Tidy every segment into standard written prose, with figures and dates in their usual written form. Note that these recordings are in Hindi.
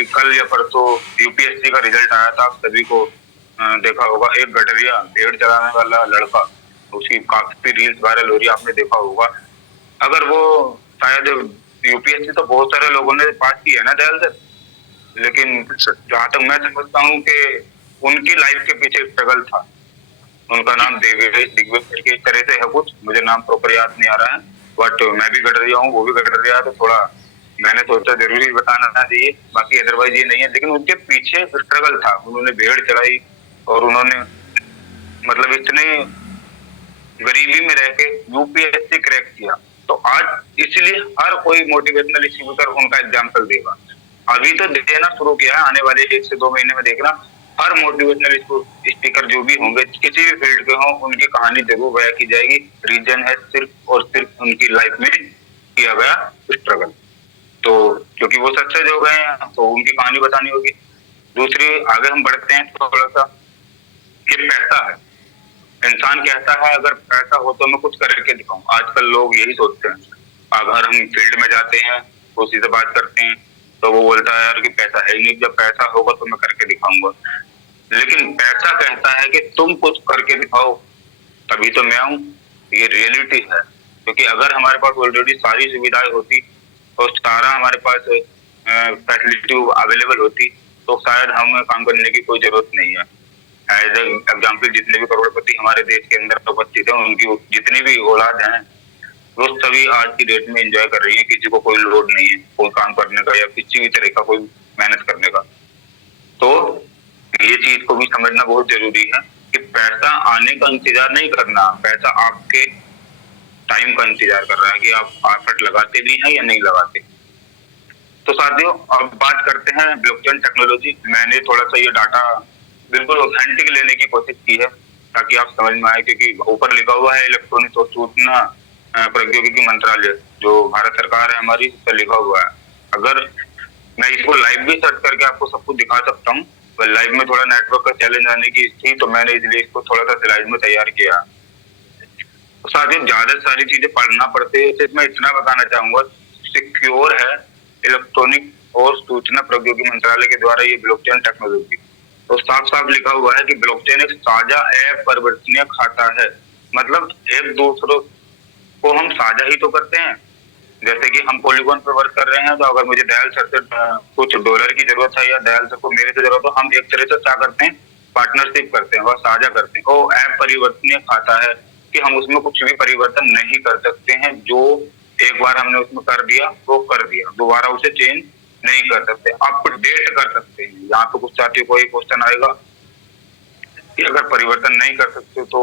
अभी कल या परसों यूपीएससी का रिजल्ट आया था, आप सभी को देखा होगा। एक गठरिया भेड़ चराने वाला लड़का, उसकी काफी रील्स वायरल हो रही है, आपने देखा होगा। अगर वो शायद यूपीएससी तो बहुत सारे लोगों ने पास की है ना दयाल सर, लेकिन जहां तक मैं समझता हूँ कि उनकी लाइफ के पीछे स्ट्रगल था। उनका नाम देवेश दिग्विजय करके इस तरह से है कुछ, मुझे नाम प्रॉपर याद नहीं आ रहा है, बट मैं भी गठरिया हूँ, वो भी गठरिया है, तो थोड़ा मैंने सोचा जरूरी बताना चाहिए, बाकी अदरवाइज ये नहीं है। लेकिन उनके पीछे स्ट्रगल था, उन्होंने भेड़ चढ़ाई और उन्होंने मतलब इतने गरीबी में रह के यूपीएससी क्रैक किया। तो आज इसलिए हर कोई मोटिवेशनल स्पीकर उनका एग्जाम्पल देगा। अभी तो देना शुरू किया है, आने वाले 1 से 2 महीने में देखना हर मोटिवेशनल स्पीकर जो भी होंगे किसी भी फील्ड के हों, उनकी कहानी जरूर बयां की जाएगी। रीजन है सिर्फ और सिर्फ उनकी लाइफ में किया गया स्ट्रगल। तो क्योंकि वो सक्सेस हो गए हैं तो उनकी कहानी बतानी होगी। दूसरी, आगे हम बढ़ते हैं थोड़ा सा, कि पैसा है, इंसान कहता है अगर पैसा हो तो मैं कुछ करके दिखाऊं। आजकल लोग यही सोचते हैं। अगर हम फील्ड में जाते हैं, किसी से बात करते हैं, तो वो बोलता है यार कि पैसा है ही नहीं, जब पैसा होगा तो मैं करके दिखाऊंगा। लेकिन पैसा कहता है कि तुम कुछ करके दिखाओ तभी तो मैं आऊं। ये रियलिटी है, क्योंकि अगर हमारे पास ऑलरेडी सारी सुविधाएं होती और सारा हमारे पास फैसिलिटी अवेलेबल होती, तो शायद हमें काम करने की कोई जरूरत नहीं है। एज एग्जाम्पल, जितने भी करोड़पति हमारे देश के अंदर उपस्थित है, उनकी जितनी भी औलाद है, वो सभी आज की डेट में एंजॉय कर रही है। किसी को कोई लोड नहीं है कोई काम करने का या किसी भी तरह का कोई मेहनत करने का। तो ये चीज को भी समझना बहुत जरूरी है कि पैसा आने का इंतजार नहीं करना, पैसा आपके टाइम का इंतजार कर रहा है कि आप एफर्ट लगाते भी हैं या नहीं लगाते। तो साथियों, अब बात करते हैं ब्लॉकचेन टेक्नोलॉजी। मैंने थोड़ा सा ये डाटा बिल्कुल ऑथेंटिक लेने की कोशिश की है ताकि आप समझ में आए, क्योंकि ऊपर लिखा हुआ है इलेक्ट्रॉनिक और सूचना प्रौद्योगिकी मंत्रालय, जो भारत सरकार है हमारी, उस पर लिखा हुआ है। अगर मैं इसको लाइव भी सर्च करके आपको सब कुछ दिखा सकता हूँ, पर लाइव में थोड़ा नेटवर्क का चैलेंज आने की थी, तो मैंने इसलिए इसको थोड़ा सा स्लाइड में तैयार किया। तो साथियों, ज्यादा सारी चीजें पढ़ना पड़ती है, सिर्फ मैं इतना बताना चाहूंगा, सिक्योर है इलेक्ट्रॉनिक और सूचना प्रौद्योगिकी मंत्रालय के द्वारा ये ब्लॉकचेन टेक्नोलॉजी। तो साफ साफ लिखा हुआ है कि ब्लॉकचेन एक साझा अपरिवर्तनीय खाता है। मतलब एक दूसरों को हम साझा ही तो करते हैं। जैसे कि हम पॉलीगॉन पर वर्क कर रहे हैं, तो अगर मुझे दयाल सर से कुछ डॉलर की जरूरत है या दयाल सर को मेरे से जरूरत हो, हम एक तरह से क्या करते हैं, पार्टनरशिप करते हैं और साझा करते हैं। वो अपरिवर्तनीय खाता है कि हम उसमें कुछ भी परिवर्तन नहीं कर सकते हैं। जो एक बार हमने उसमें कर दिया वो कर दिया, दोबारा उसे चेंज नहीं कर सकते, अपडेट कर सकते हैं। यहाँ पे कुछ साथियों को एक क्वेश्चन आएगा कि अगर परिवर्तन नहीं कर सकते तो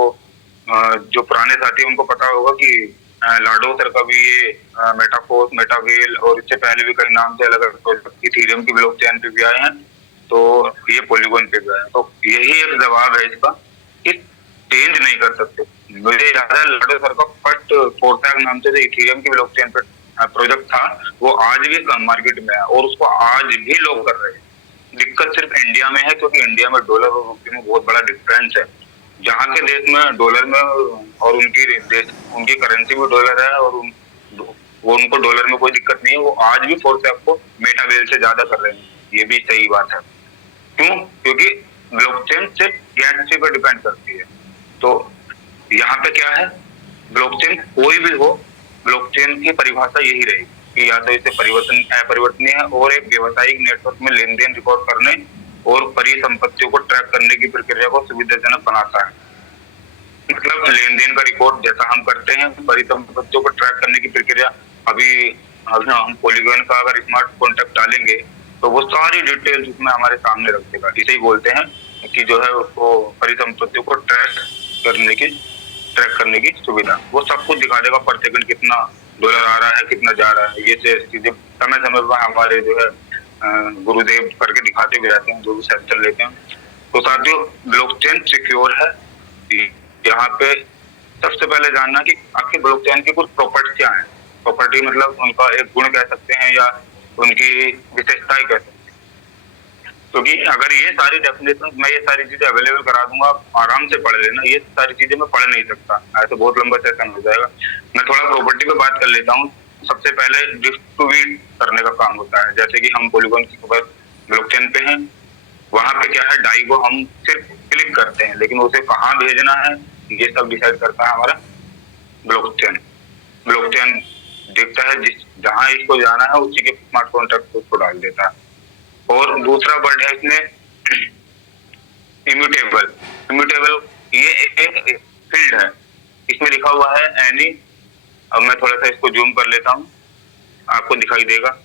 जो पुराने साथी उनको पता होगा कि लाडो सर का भी ये मेटाफोर्स, मेटावेल और इससे पहले भी कई नाम से अलग अलग इथेरियम की ब्लॉकचेन पे भी आए हैं, तो ये पॉलीगॉन पे भी आए हैं। तो यही एक जवाब है इसका कि चेंज नहीं कर सकते। मुझे याद है लाडो सर का फर्स्ट फोरटैग नाम से जो इथेरियम की ब्लॉकचेन पे प्रोजेक्ट था, वो आज भी मार्केट में है और उसको आज भी लोग कर रहे हैं। दिक्कत सिर्फ इंडिया में है, क्योंकि इंडिया में डॉलर और रुपये में बहुत बड़ा डिफरेंस है। जहाँ के देश में डॉलर में और उनकी करेंसी भी डॉलर है और वो उनको डॉलर में कोई दिक्कत नहीं है, वो आज भी फोरटैग को मेटावेल से ज्यादा कर रहे हैं। ये भी सही बात है। क्यों? क्योंकि ब्लॉकचेन सिर्फ गैस पर डिपेंड करती है। तो यहाँ पे क्या है, ब्लॉकचेन कोई भी हो, ब्लॉकचेन की परिभाषा यही रहेगी कि या तो इसे अपरिवर्तनीय है और एक व्यावसायिक नेटवर्क में लेन देन रिकॉर्ड करने और परिसंपत्तियों को ट्रैक करने की प्रक्रिया को सुविधाजनक बनाता है। मतलब लेन देन का रिकॉर्ड जैसा हम करते हैं, परिसंपत्तियों को ट्रैक करने की प्रक्रिया। अभी हम पॉलीगॉन का अगर स्मार्ट कॉन्ट्रैक्ट डालेंगे तो वो सारी डिटेल्स उसमें हमारे सामने रख देगा। इसे ही बोलते हैं कि जो है उसको परिसंपत्तियों को ट्रैक करने की सुविधा। वो सब कुछ दिखा देगा, पर सेकंड कितना डॉलर आ रहा है, कितना जा रहा है। ये चीजें समय समय पर हमारे जो है गुरुदेव करके दिखाते भी रहते हैं, जो भी सेक्शन लेते हैं। तो साथियों, ब्लॉकचेन सिक्योर है। यहाँ पे सबसे पहले जानना कि आखिर ब्लॉकचेन की कुछ प्रॉपर्टी क्या है। प्रॉपर्टी मतलब उनका एक गुण कह सकते हैं या उनकी विशेषताएं कह सकते हैं। क्योंकि अगर ये सारी डेफिनेशन मैं ये सारी चीजें अवेलेबल करा दूंगा, आप आराम से पढ़ लेना। ये सारी चीजें मैं पढ़ नहीं सकता, ऐसे बहुत लंबा सेशन हो जाएगा। मैं थोड़ा प्रॉपर्टी पे बात कर लेता हूँ। सबसे पहले डिस्ट्रीब्यूट करने का काम होता है। जैसे कि हम पॉलीगॉन की ब्लॉकचेन पे हैं। वहां पे क्या है, डाई को हम सिर्फ क्लिक करते हैं, लेकिन उसे कहाँ भेजना है ये सब डिसाइड करता है हमारा ब्लॉकचेन। ब्लॉकचेन देखता है जिस जहां इसको जाना है उसी के स्मार्ट कॉन्ट्रैक्ट को उसको डाल देता है। और दूसरा वर्ड है इसमें इम्यूटेबल। इम्यूटेबल ये एक फील्ड है, इसमें लिखा हुआ है एनी, अब मैं थोड़ा सा इसको जूम कर लेता हूँ, आपको दिखाई देगा,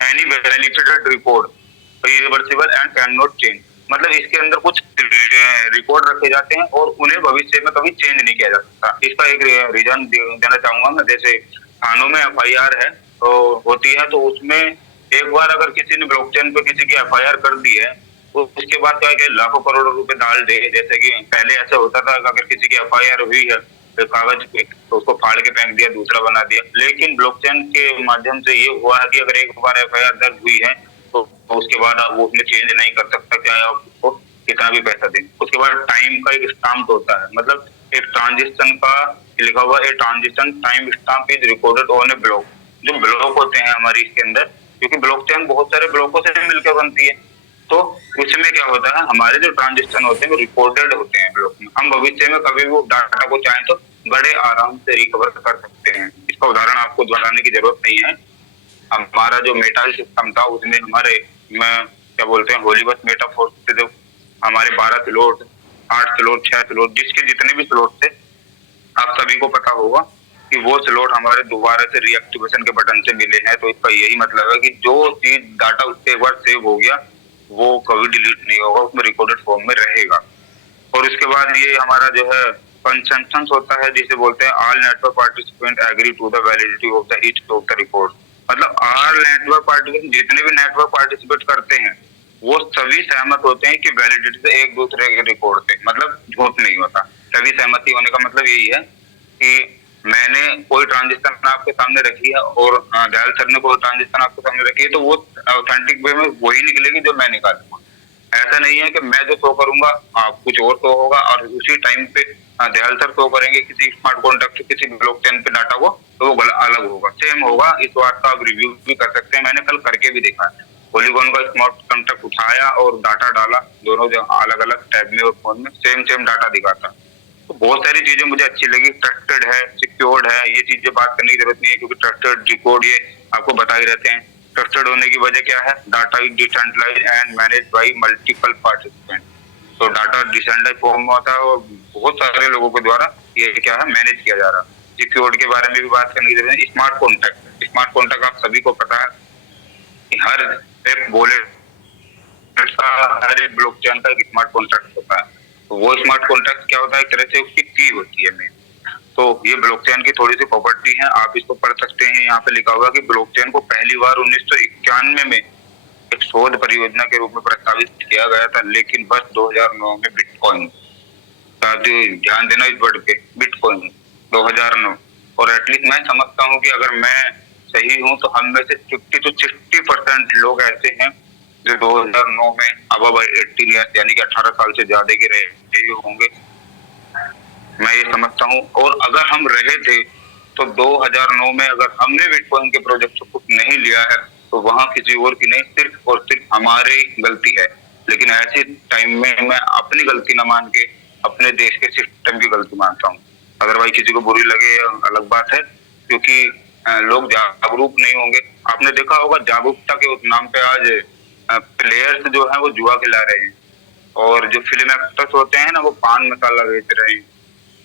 any validated record irreversible and can not change. मतलब इसके अंदर कुछ रिकॉर्ड रखे जाते हैं और उन्हें भविष्य में कभी चेंज नहीं किया जा सकता। इसका एक रीजन देना चाहूंगा मैं। जैसे थानों में एफआईआर है तो होती है, तो उसमें एक बार अगर किसी ने ब्लॉकचेन पे किसी की एफआईआर कर दी है तो उसके बाद क्या है कि लाखों करोड़ों रुपए डाल दे। जैसे कि पहले ऐसा होता था, अगर किसी की एफआईआर हुई है तो कागज पे तो उसको फाड़ के फेंक दिया, दूसरा बना दिया। लेकिन ब्लॉकचेन के माध्यम से ये हुआ है कि अगर एक बार एफआईआर दर्ज हुई है तो उसके बाद आप वो उसमें चेंज नहीं कर सकता, चाहे आप उसको कितना भी पैसा दें। उसके बाद टाइम का एक स्टाम्प होता है, मतलब एक ट्रांजेक्शन का लिखा हुआ है, transaction time stamp is recorded on A block. जो ब्लॉक होते हैं हमारी इसके अंदर, क्योंकि ब्लॉकचेन बहुत सारे ब्लॉकों से मिलकर बनती है, तो उसमें क्या होता है, हमारे जो ट्रांजेक्शन होते हैं वो रिकॉर्डेड होते हैं ब्लॉक में। हम भविष्य में कभी भी डाटा को चाहें तो बड़े आराम से रिकवर कर सकते हैं। इसका उदाहरण आपको बताने की जरूरत नहीं है। हमारा जो मेटा सिस्टम था उसमें हमारे क्या बोलते हैं, होली बस मेटा फोर्स से जो हमारे 12 स्लॉट, 8 स्लॉट, 6 स्लॉट, जिसके जितने भी स्लॉट थे, आप सभी को पता होगा कि वो स्लॉट हमारे दोबारा से रीएक्टिवेशन के बटन से मिले हैं। तो इसका यही मतलब है कि जो चीज डाटा उससे एक बार सेव हो गया वो कभी डिलीट नहीं होगा, उसमें रिकॉर्डेड फॉर्म में रहेगा। और उसके बाद ये हमारा जो है कंसेंसस होता है, जिसे बोलते हैं all network participant agree to the validity of the each of the record. मतलब ऑल नेटवर्क पार्टिसिपेंट, जितने भी नेटवर्क पार्टिसिपेट करते हैं वो सभी सहमत होते हैं कि वैलिडिटी से एक दूसरे के रिकॉर्ड पे, मतलब झूठ नहीं होता। सभी सहमति होने का मतलब यही है कि मैंने कोई ट्रांजेक्शन आपके सामने रखी है और दयाल सर ने कोई ट्रांजेक्शन आपके सामने रखी है, तो वो ऑथेंटिक वे में वही निकलेगी जो मैं निकालूंगा। ऐसा नहीं है कि मैं जो शो करूंगा कुछ और शो होगा और उसी टाइम पे दयाल सर शो करेंगे किसी स्मार्ट कॉन्ट्रैक्ट किसी ब्लॉकचेन पे डाटा को, तो वो अलग होगा, सेम होगा। इस बात का आप रिव्यू भी कर सकते हैं, मैंने कल करके भी देखा है। पॉलीगॉन का स्मार्ट कॉन्ट्रैक्ट उठाया और डाटा डाला, दोनों अलग अलग टैब में और फोन में सेम डाटा दिखाता। तो बहुत सारी चीजें मुझे अच्छी लगी। ट्रस्टेड है, सिक्योर्ड है, ये चीजें बात करने की जरूरत नहीं है, क्योंकि ट्रस्टेड रिकॉर्ड ये आपको बता ही रहते हैं। ट्रस्टेड होने की वजह क्या है, data is decentralized and manage by multiple participant. तो डाटा डिसेंट्रलाइज फॉर्म में होता है और बहुत सारे लोगों के द्वारा ये क्या है, मैनेज किया जा रहा है। सिक्योर्ड के बारे में भी बात करने की जरूरत है। स्मार्ट कॉन्ट्रैक्ट, स्मार्ट कॉन्ट्रैक्ट आप सभी को पता है कि हर एक वॉलेट का, हर एक ब्लॉकचेन का एक स्मार्ट कॉन्ट्रैक्ट होता है। तो वो स्मार्ट कॉन्ट्रैक्ट क्या होता है, एक तरह से उसकी की होती है मेन। तो ये ब्लॉकचेन की थोड़ी सी प्रॉपर्टी है, आप इसको पढ़ सकते हैं। यहाँ पे लिखा हुआ कि ब्लॉकचेन को पहली बार 1991 में एक शोध परियोजना के रूप में प्रस्तावित किया गया था, लेकिन बस 2009 में बिटकॉइन, ध्यान देना इस वर्ड पे, बिटकॉइन 2009। और एटलीस्ट मैं समझता हूँ कि अगर मैं सही हूँ तो हम में से 50 to 60% लोग ऐसे हैं जो 2009 में अब 18 ईयर्स यानी कि 18 साल से ज्यादा के रहे होंगे, मैं ये समझता हूँ। और अगर हम रहे थे तो 2009 में अगर हमने बिटकॉइन के प्रोजेक्ट को कुछ नहीं लिया है तो वहां किसी और की नहीं, सिर्फ और सिर्फ हमारी गलती है। लेकिन ऐसे टाइम में मैं अपनी गलती न मान के अपने देश के सिस्टम की गलती मानता हूँ। अदरवाइज किसी को बुरी लगे अलग बात है, क्योंकि लोग जागरूक नहीं होंगे। आपने देखा होगा जागरूकता के नाम पे आज प्लेयर्स जो है वो जुआ खिला रहे हैं, और जो फिल्म एक्टर्स होते हैं ना वो पान मसाला बेच रहे हैं।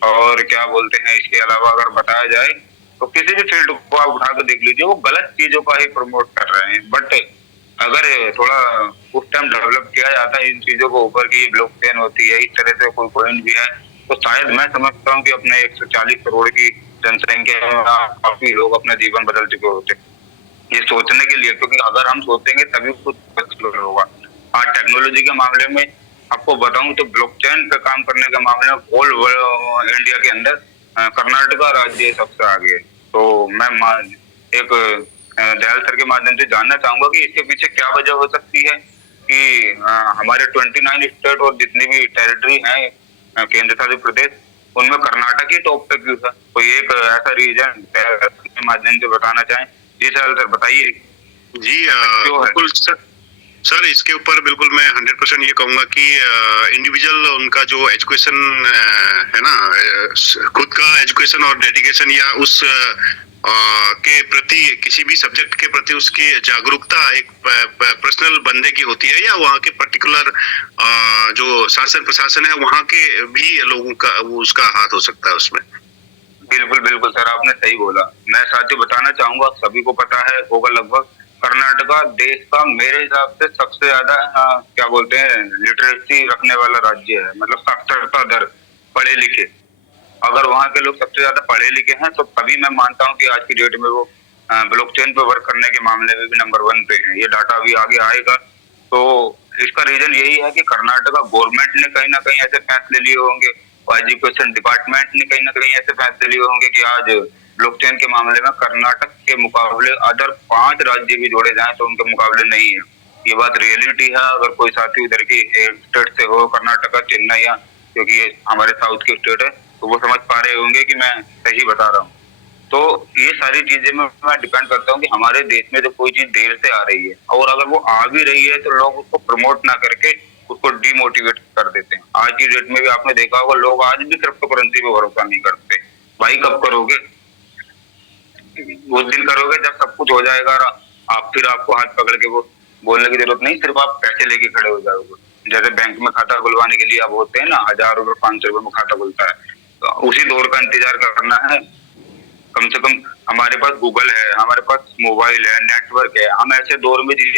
और क्या बोलते हैं, इसके अलावा अगर बताया जाए तो किसी भी फील्ड को आप उठा कर देख लीजिए, वो गलत चीजों का ही प्रमोट कर रहे हैं। बट अगर थोड़ा उस टाइम डेवलप किया जाता है इन चीजों को ऊपर की, ब्लॉकचेन होती है, इस तरह से कोई कॉइन भी है, तो शायद मैं समझता हूँ कि अपने 140 करोड़ की जनसंख्या में काफी लोग अपना जीवन बदल चुके होते। ये सोचने के लिए, क्योंकि अगर हम सोचेंगे तभी कुछ होगा। आज टेक्नोलॉजी के मामले में आपको बताऊं तो ब्लॉकचेन पे काम करने के मामले में ऑल इंडिया के अंदर कर्नाटका राज्य सबसे आगे है। तो मैं एक दयाल सर के माध्यम से जानना चाहूंगा कि इसके पीछे क्या वजह हो सकती है कि हमारे 29 स्टेट और जितनी भी टेरिटरी है केंद्र शासित प्रदेश, उनमें कर्नाटक ही टॉप पे क्यों था? कोई एक ऐसा रीजन के माध्यम से बताना चाहें? जी सर, बताइए। जी बिल्कुल सर, सर इसके ऊपर बिल्कुल मैं 100% ये कहूंगा कि इंडिविजुअल उनका जो एजुकेशन है ना, खुद का एजुकेशन और डेडिकेशन या उस के प्रति, किसी भी सब्जेक्ट के प्रति उसकी जागरूकता एक पर्सनल बंदे की होती है, या वहाँ के पर्टिकुलर जो शासन प्रशासन है वहाँ के भी लोगों का वो उसका हाथ हो सकता है उसमें। बिल्कुल बिल्कुल सर, आपने सही बोला। मैं साथियों बताना चाहूंगा, सभी को पता है होगा लगभग, कर्नाटका देश का मेरे हिसाब से सबसे ज्यादा क्या बोलते हैं लिटरेसी रखने वाला राज्य है, मतलब साक्षरता दर, पढ़े लिखे। अगर वहाँ के लोग सबसे ज्यादा पढ़े लिखे हैं तो तभी मैं मानता हूँ कि आज की डेट में वो ब्लॉकचेन पे वर्क करने के मामले में भी नंबर 1 पे है। ये डाटा अभी आगे आएगा। तो इसका रीजन यही है कि कर्नाटका गवर्नमेंट ने कहीं ना कहीं ऐसे फैसले लिए होंगे और एजुकेशन डिपार्टमेंट ने कहीं ना कहीं ऐसे फैसले लिए होंगे कि आज ब्लॉकचेन के मामले में कर्नाटक के मुकाबले अदर 5 राज्य भी जोड़े जाएं तो उनके मुकाबले नहीं है। ये बात रियलिटी है। अगर कोई साथी उधर की स्टेट से हो, कर्नाटका, चेन्नई, या क्योंकि ये हमारे साउथ की स्टेट है, तो वो समझ पा रहे होंगे कि मैं सही बता रहा हूँ। तो ये सारी चीजें में मैं डिपेंड करता हूँ कि हमारे देश में जो कोई चीज देर से आ रही है और अगर वो आ भी रही है तो लोग उसको प्रमोट ना करके उसको डिमोटिवेट कर देते हैं। आज की डेट में भी आपने देखा होगा, लोग आज भी क्रिप्टो करेंसी पे भरोसा नहीं करते। भाई कब करोगे? उस दिन करोगे जब सब कुछ हो जाएगा और आप फिर आपको हाथ पकड़ के वो बोलने की जरूरत नहीं, सिर्फ आप पैसे लेके खड़े हो जाओगे। जैसे बैंक में खाता खुलवाने के लिए अब होते हैं ना, 1000 रुपए 500 रुपए में खाता खुलता है, तो उसी दौर का इंतजार करना है। कम से कम हमारे पास गूगल है, हमारे पास मोबाइल है, नेटवर्क है। हम ऐसे दौर में जी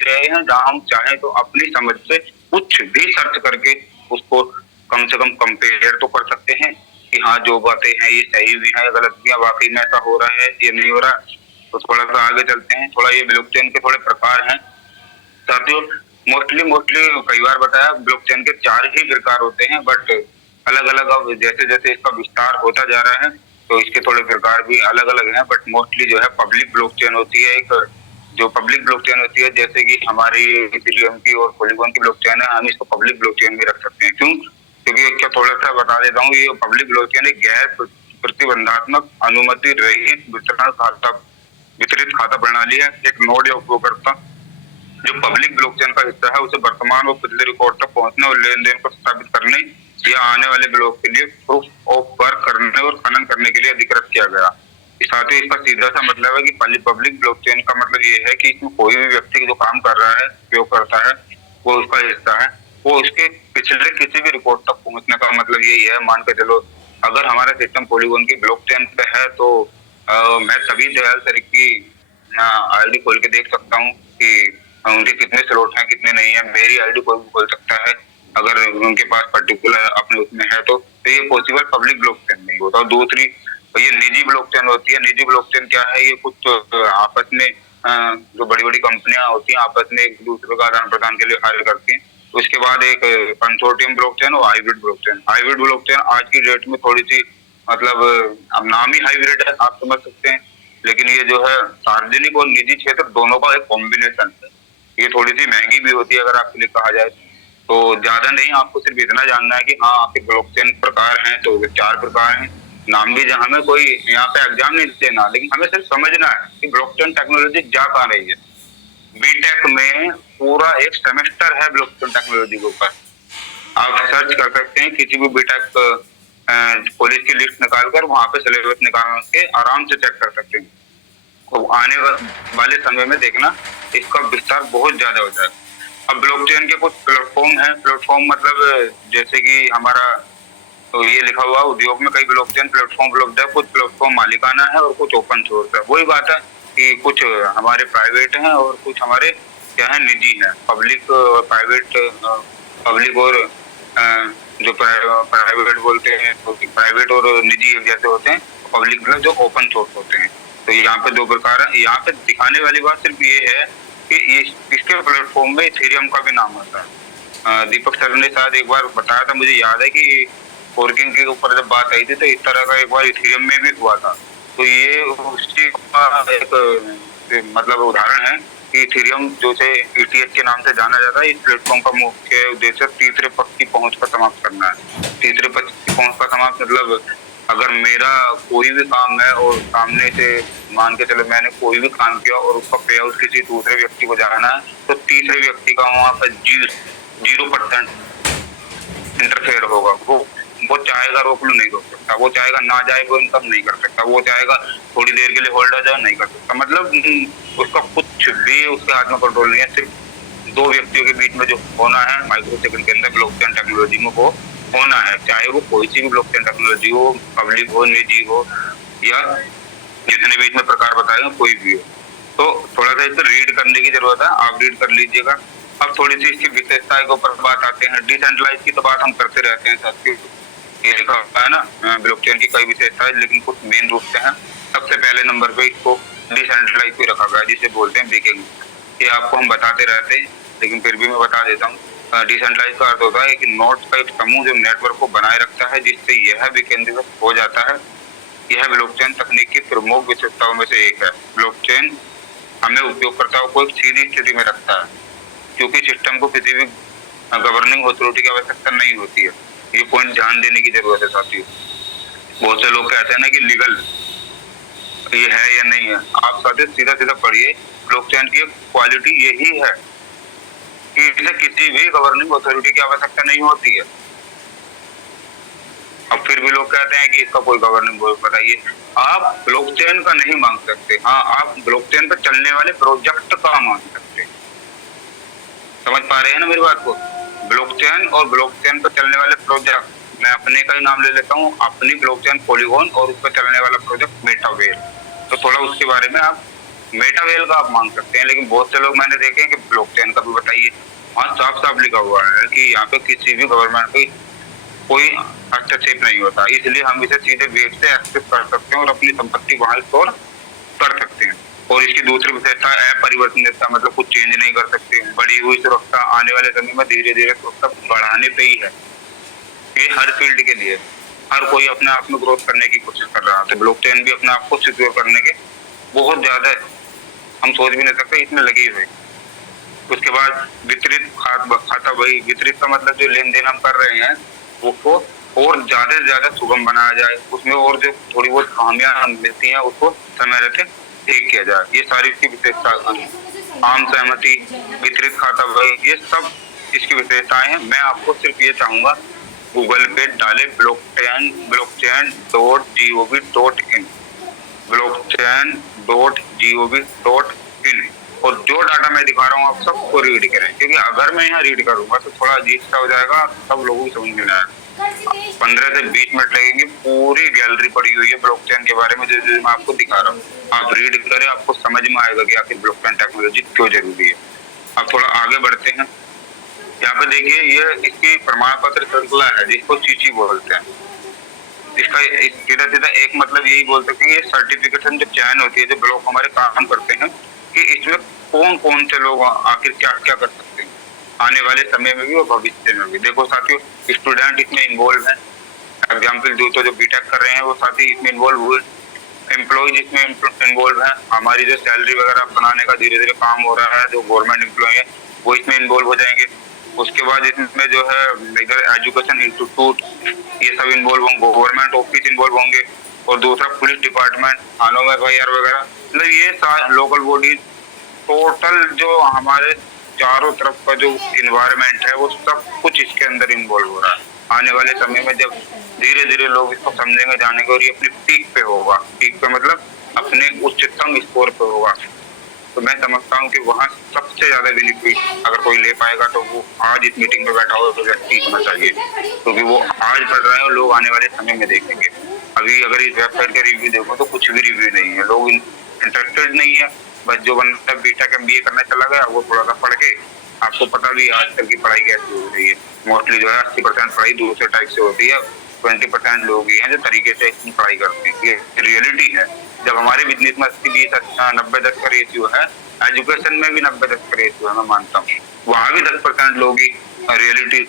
रहे हैं जहाँ हम चाहें तो अपनी समझ से कुछ भी सर्च करके उसको कम से कम कंपेयर तो कर सकते हैं कि हाँ जो बातें हैं ये सही भी है, गलत भी है, वाकई में ऐसा हो रहा है, ये नहीं हो रहा। तो थोड़ा सा आगे चलते हैं। थोड़ा ये ब्लॉकचेन के थोड़े प्रकार हैं साथियों। मोस्टली कई बार बताया, ब्लॉकचेन के 4 ही प्रकार होते हैं, बट अलग अलग अब जैसे जैसे इसका विस्तार होता जा रहा है तो इसके थोड़े प्रकार भी अलग अलग हैं। बट मोस्टली जो है पब्लिक ब्लॉकचेन होती है। एक जो पब्लिक ब्लॉकचेन होती है, जैसे कि हमारी इथेरियम की और पॉलीगॉन की ब्लॉकचेन है, हम इसको पब्लिक ब्लॉकचेन भी रख सकते हैं। क्यों? क्योंकि इसका थोड़ा सा बता देता हूँ, ये पब्लिक ब्लॉकचेन एक गैर प्रतिबंधात्मक अनुमति रहित वितरित खाता प्रणाली है। एक नोड या उपयोगकर्ता जो पब्लिक ब्लॉकचेन का हिस्सा है उसे वर्तमान व पिछले रिकॉर्ड तक पहुंचने और लेन देन को स्थापित करने या आने वाले ब्लॉक के लिए प्रूफ ऑफ वर्क करने और खनन करने के लिए अधिकृत किया गया। साथ ही इसका सीधा सा मतलब है कि पब्लिक ब्लॉकचेन का मतलब ये है कि इसमें कोई भी व्यक्ति जो काम कर रहा है, उपयोग करता है, वो उसका हिस्सा है, वो उसके पिछले किसी भी रिकॉर्ड तक पहुंचने का मतलब यही है। मान के चलो अगर हमारा सिस्टम पॉलीगॉन की ब्लॉकचेन पे है तो मैं सभी दयाल सर की आईडी खोल के देख सकता हूँ कि उनके कितने स्लॉट हैं, कितने नहीं है। मेरी आईडी कोई भी खोल सकता है अगर उनके पास पर्टिकुलर अपने उसमें है तो ये पॉसिबल पब्लिक ब्लॉकचेन नहीं होता। दूसरी ये निजी ब्लॉकचेन होती है। निजी ब्लॉकचेन क्या है? ये कुछ आपस में जो बड़ी बड़ी कंपनियां होती हैं आपस में एक दूसरे का आदान प्रदान के लिए कार्य करती हैं। उसके बाद एक कंसोर्टियम ब्लॉकचेन और हाइब्रिड ब्लॉकचेन। हाइब्रिड ब्लॉकचेन आज की डेट में थोड़ी सी मतलब अब नाम ही हाइब्रिड है, आप समझ सकते हैं, लेकिन ये जो है सार्वजनिक और निजी क्षेत्र दोनों का एक कॉम्बिनेशन है। ये थोड़ी सी महंगी भी होती है अगर आपके लिए कहा जाए तो। ज्यादा नहीं, आपको सिर्फ इतना जानना है कि हाँ आपके ब्लॉकचेन प्रकार हैं तो 4 प्रकार हैं। नाम भी जहाँ हमें कोई यहाँ पे एग्जाम नहीं देना, लेकिन हमें सिर्फ समझना है कि ब्लॉकचेन टेक्नोलॉजी जा कहाँ रही है। बीटेक में पूरा एक सेमेस्टर है ब्लॉकचेन टेक्नोलॉजी के ऊपर। आप सर्च कर सकते हैं किसी भी बीटेक कॉलेज की लिस्ट निकालकर, वहां पे सिलेबस निकाल के आराम से चेक कर सकते हैं। तो आने वाले समय में देखना इसका विस्तार बहुत ज्यादा हो जाएगा। अब ब्लॉकचेन के कुछ प्लेटफॉर्म हैं। प्लेटफॉर्म मतलब जैसे कि हमारा तो ये लिखा हुआ उद्योग में कई ब्लॉकचेन प्लेटफॉर्म उपलब्ध है। कुछ प्लेटफॉर्म मालिकाना है और कुछ ओपन सोर्स है। वही बात है कि कुछ हमारे प्राइवेट हैं और कुछ हमारे क्या है निजी है। पब्लिक और प्राइवेट, पब्लिक और जो प्राइवेट बोलते हैं तो प्राइवेट और निजी एक जैसे होते हैं। पब्लिक मतलब जो ओपन सोर्स होते हैं। तो यहाँ पे 2 प्रकार है। यहाँ पे दिखाने वाली बात सिर्फ ये है कि ये इसके प्लेटफॉर्म में इथेरियम का भी नाम आता है। दीपक सर ने शायद एक बार बताया था, मुझे याद है कि फोर्किंग के ऊपर जब बात आई थी तो इस तरह का एक बार इथेरियम में भी हुआ था। तो ये उसी का एक मतलब उदाहरण है कि इथेरियम जो से ETH के नाम से जाना जाता है। इस प्लेटफॉर्म का मुख्य उद्देश्य तीसरे पक्ष की पहुंच का समाप्त करना है। तीसरे पक्ष की पहुंच का समाप्त मतलब अगर मेरा कोई भी काम है और सामने से मान के चलो मैंने कोई भी काम किया और उसका पे आउट किसी दूसरे व्यक्ति को जाना है, तो तीसरे व्यक्ति का वहां पर 0% इंटरफेयर होगा। वो चाहेगा रोक लो, नहीं रोक सकता। वो चाहेगा ना जाए, वो इनकम नहीं कर सकता। वो चाहेगा थोड़ी देर के लिए होल्ड आ जाए, नहीं कर सकता। मतलब उसका कुछ भी उसके हाथ में कंट्रोल नहीं है। सिर्फ दो व्यक्तियों के बीच में जो होना है माइक्रो सेकंड के अंदर ब्लॉकचेन टेक्नोलॉजी में, वो होना है। चाहे वो कोई सी भी ब्लॉकचेन टेक्नोलॉजी हो, पब्लिक हो, निजी हो, या जितने भी इसमें प्रकार बताए कोई भी हो। तो थोड़ा सा इसे रीड करने की जरूरत है, आप रीड कर लीजिएगा। अब थोड़ी सी इसकी विशेषताएं के ऊपर बात आते हैं। डिसेंट्रलाइज की तो बात हम करते रहते हैं साथियों, ये लिखा होता है ना ब्लॉकचेन की कई विशेषताएं, लेकिन कुछ मेन रूप से हैं। सबसे पहले नंबर पे इसको डिसेंट्रलाइज भी रखा गया, जिसे बोलते हैं ब्रेकिंग। ये आपको हम बताते रहते हैं, लेकिन फिर भी मैं बता देता हूँ। डिसेंट्रलाइज का अर्थ होता है कि नोड्स का एक समूह जो नेटवर्क को बनाए रखता है, जिससे यह विकेंद्रीकृत हो जाता है। यह ब्लॉकचेन तकनीक की प्रमुख विशेषताओं में से एक है। ब्लॉकचेन हमें उपयोगकर्ताओं को एक सीधी स्थिति में रखता है, क्योंकि सिस्टम को किसी भी गवर्निंग अथॉरिटी की आवश्यकता नहीं होती है। ये पॉइंट ध्यान देने की जरूरत है साथियों। बहुत से लोग कहते हैं ना कि लीगल ये है या नहीं है। आप साथियों सीधा सीधा पढ़िए, ब्लॉकचेन की क्वालिटी यही है कि इसे किसी भी गवर्निंग अथॉरिटी की आवश्यकता नहीं होती है। अब फिर भी लोग कहते हैं कि इसका कोई गवर्निंग बोर्ड बताइए। आप ब्लॉकचेन का नहीं मांग सकते, हाँ आप ब्लॉकचेन पर चलने वाले प्रोजेक्ट का मांग सकते। समझ पा रहे हैं ना मेरी बात को? ब्लॉकचेन और ब्लॉकचेन पर चलने वाले प्रोजेक्ट, मैं अपने का ही नाम ले लेता हूँ, अपनी ब्लॉकचेन पॉलीगॉन, और उस पर चलने वाला प्रोजेक्ट मेटावेल। तो थोड़ा उसके बारे में आप मेटावेल का आप मांग सकते हैं। लेकिन बहुत से लोग मैंने देखे कि ब्लॉकचेन का भी बताइए। वहाँ साफ साफ लिखा हुआ है कि यहाँ पे किसी भी गवर्नमेंट की कोई हस्तक्षेप नहीं होता, इसलिए हम इसे सीधे वेब से एक्सेस कर सकते हैं और अपनी संपत्ति वहां स्टोर कर सकते हैं। और इसकी दूसरी विशेषता अपरिवर्तनीयता, मतलब कुछ चेंज नहीं कर सकते। बढ़ी हुई सुरक्षा आने वाले समय में धीरे धीरे सुरक्षा बढ़ाने पे ही है। ये हर फील्ड के लिए, हर कोई अपने आप में ग्रोथ करने की कोशिश कर रहा है। ब्लॉकचेन भी अपने आप को सिक्योर करने के बहुत ज्यादा हम सोच भी नहीं सकते इसमें लगी हुई। उसके बाद वितरित खाता, वही वितरित का मतलब जो लेन देन हम कर रहे हैं उसको और ज्यादा से ज्यादा सुगम बनाया जाए। उसमें और जो थोड़ी बहुत खामियां मिलती हैं उसको समय रहते ठीक किया जाए। ये सारी इसकी विशेषता, आम सहमति, वितरित खाता, वही, ये सब इसकी विशेषताएं हैं। मैं आपको सिर्फ ये चाहूंगा गूगल पे डाले blockchain.gov.in, blockchain.gov.in, और जो डाटा मैं दिखा रहा हूँ आप सबको रीड करें, क्योंकि अगर मैं यहाँ रीड करूंगा तो थोड़ा अजीब सा हो जाएगा, सब लोगों को समझ में आएगा। 15 से 20 मिनट लगेंगे। पूरी गैलरी पड़ी हुई है ब्लॉकचेन के बारे में, जो मैं आपको दिखा रहा हूँ। आप रीड करें, आपको समझ में आएगा कि आखिर ब्लॉकचेन टेक्नोलॉजी क्यों जरूरी है। अब थोड़ा आगे बढ़ते हैं। यहाँ पे देखिए, ये इसकी प्रमाण पत्र श्रृंखला है जिसको चीची बोलते हैं। इसका सीधा सीधा एक मतलब यही बोल सकते हैं, ये सर्टिफिकेशन जो चयन होती है, जो ब्लॉक हमारे काम करते हैं, कि इसमें कौन कौन से लोग आखिर क्या क्या कर सकते हैं आने वाले समय में भी और भविष्य में भी। देखो साथियों, स्टूडेंट इसमें इन्वॉल्व है। एग्जाम्पल दो तो जो बीटेक कर रहे हैं वो साथी इसमें इन्वॉल्व हुए। एम्प्लॉयज इसमें इन्वॉल्व है। हमारी जो सैलरी वगैरह बनाने का धीरे धीरे काम हो रहा है, जो गवर्नमेंट एम्प्लॉय है वो इसमें इन्वॉल्व हो जाएंगे। उसके बाद इसमें जो है इधर एजुकेशन इंस्टीट्यूट, ये सब इन्वॉल्व होंगे, गवर्नमेंट ऑफिस इन्वॉल्व होंगे, और दूसरा पुलिस डिपार्टमेंट, थानों में FIR वगैरह, मतलब ये लोकल बॉडी, टोटल जो हमारे चारों तरफ का जो इन्वायरमेंट है वो सब कुछ इसके अंदर इन्वॉल्व हो रहा है। आने वाले समय में जब धीरे धीरे लोग इसको समझेंगे, जानेंगे, और ये अपनी पीक पे होगा, पीक पे मतलब अपने उच्चतम स्कोर पे होगा, तो मैं समझता हूँ कि वहाँ सबसे ज्यादा बेनिफिट अगर कोई ले पाएगा तो वो आज इस मीटिंग में बैठा हो तो व्यक्ति होना चाहिए, क्योंकि वो आज पढ़ रहे हैं और लोग आने वाले समय में देखेंगे। अभी अगर इस वेबसाइट का रिव्यू देखो तो कुछ भी रिव्यू नहीं है, लोग इंटरेस्टेड नहीं है। बस जो बंदा बीटेक MBA करना चला गया वो थोड़ा सा पढ़ के, आपको पता भी आजकल की पढ़ाई कैसी हो रही है। मोस्टली जो है 80% पढ़ाई दूसरे टाइप से होती है, 20% लोग ही हैं जो तरीके से पढ़ाई करते हैं। ये रियलिटी है। जब हमारे बिजनेस में 80-20 90-10 का रेशियो है, एजुकेशन में भी 90-10 का रेशियो है, मैं मानता हूँ। वहाँ भी 10% लोग ही रियलिटी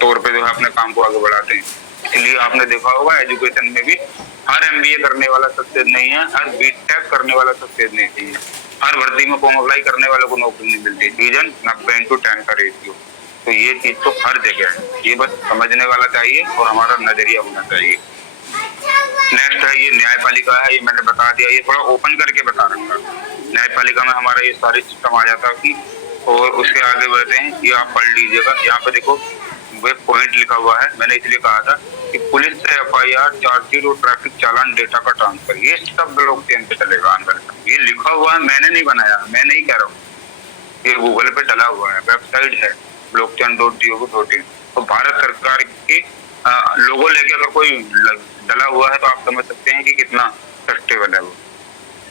तौर पे जो है अपने काम को आगे बढ़ाते हैं। इसलिए आपने देखा होगा एजुकेशन में भी हर MBA करने वाला सक्सेस नहीं है, हर बीटेक करने वाला सक्सेस नहीं है, हर भर्ती में फॉर्म अप्लाई करने वालों को नौकरी नहीं मिलती। रीजन 90:10 का रेशियो। तो ये चीज तो हर जगह है, ये बस समझने वाला चाहिए और हमारा नजरिया होना चाहिए। है ये न्यायपालिका है, ये मैंने बता दिया, ये थोड़ा ओपन करके बता रखा है। न्यायपालिका में हमारा ये सारी सिस्टम आ जाता कि, और उसके आगे बढ़ते हैं, ये आप पढ़ लीजिएगा। यहाँ पे देखो वो पॉइंट लिखा हुआ है, मैंने इसलिए कहा था कि पुलिस से FIR, चार्जशीट और ट्रैफिक चालान डेटा का ट्रांसफर, ये सब ब्लॉक चेन पे चलेगा अंदर। ये लिखा हुआ है, मैंने नहीं बनाया, मैं नहीं कह रहा हूँ, ये गूगल पे डला हुआ है, वेबसाइट है blockchain.gov.in। तो भारत सरकार की लोगो लेके अगर कोई डला हुआ है तो आप समझ सकते हैं कि कितना ट्रस्टेबल है वो।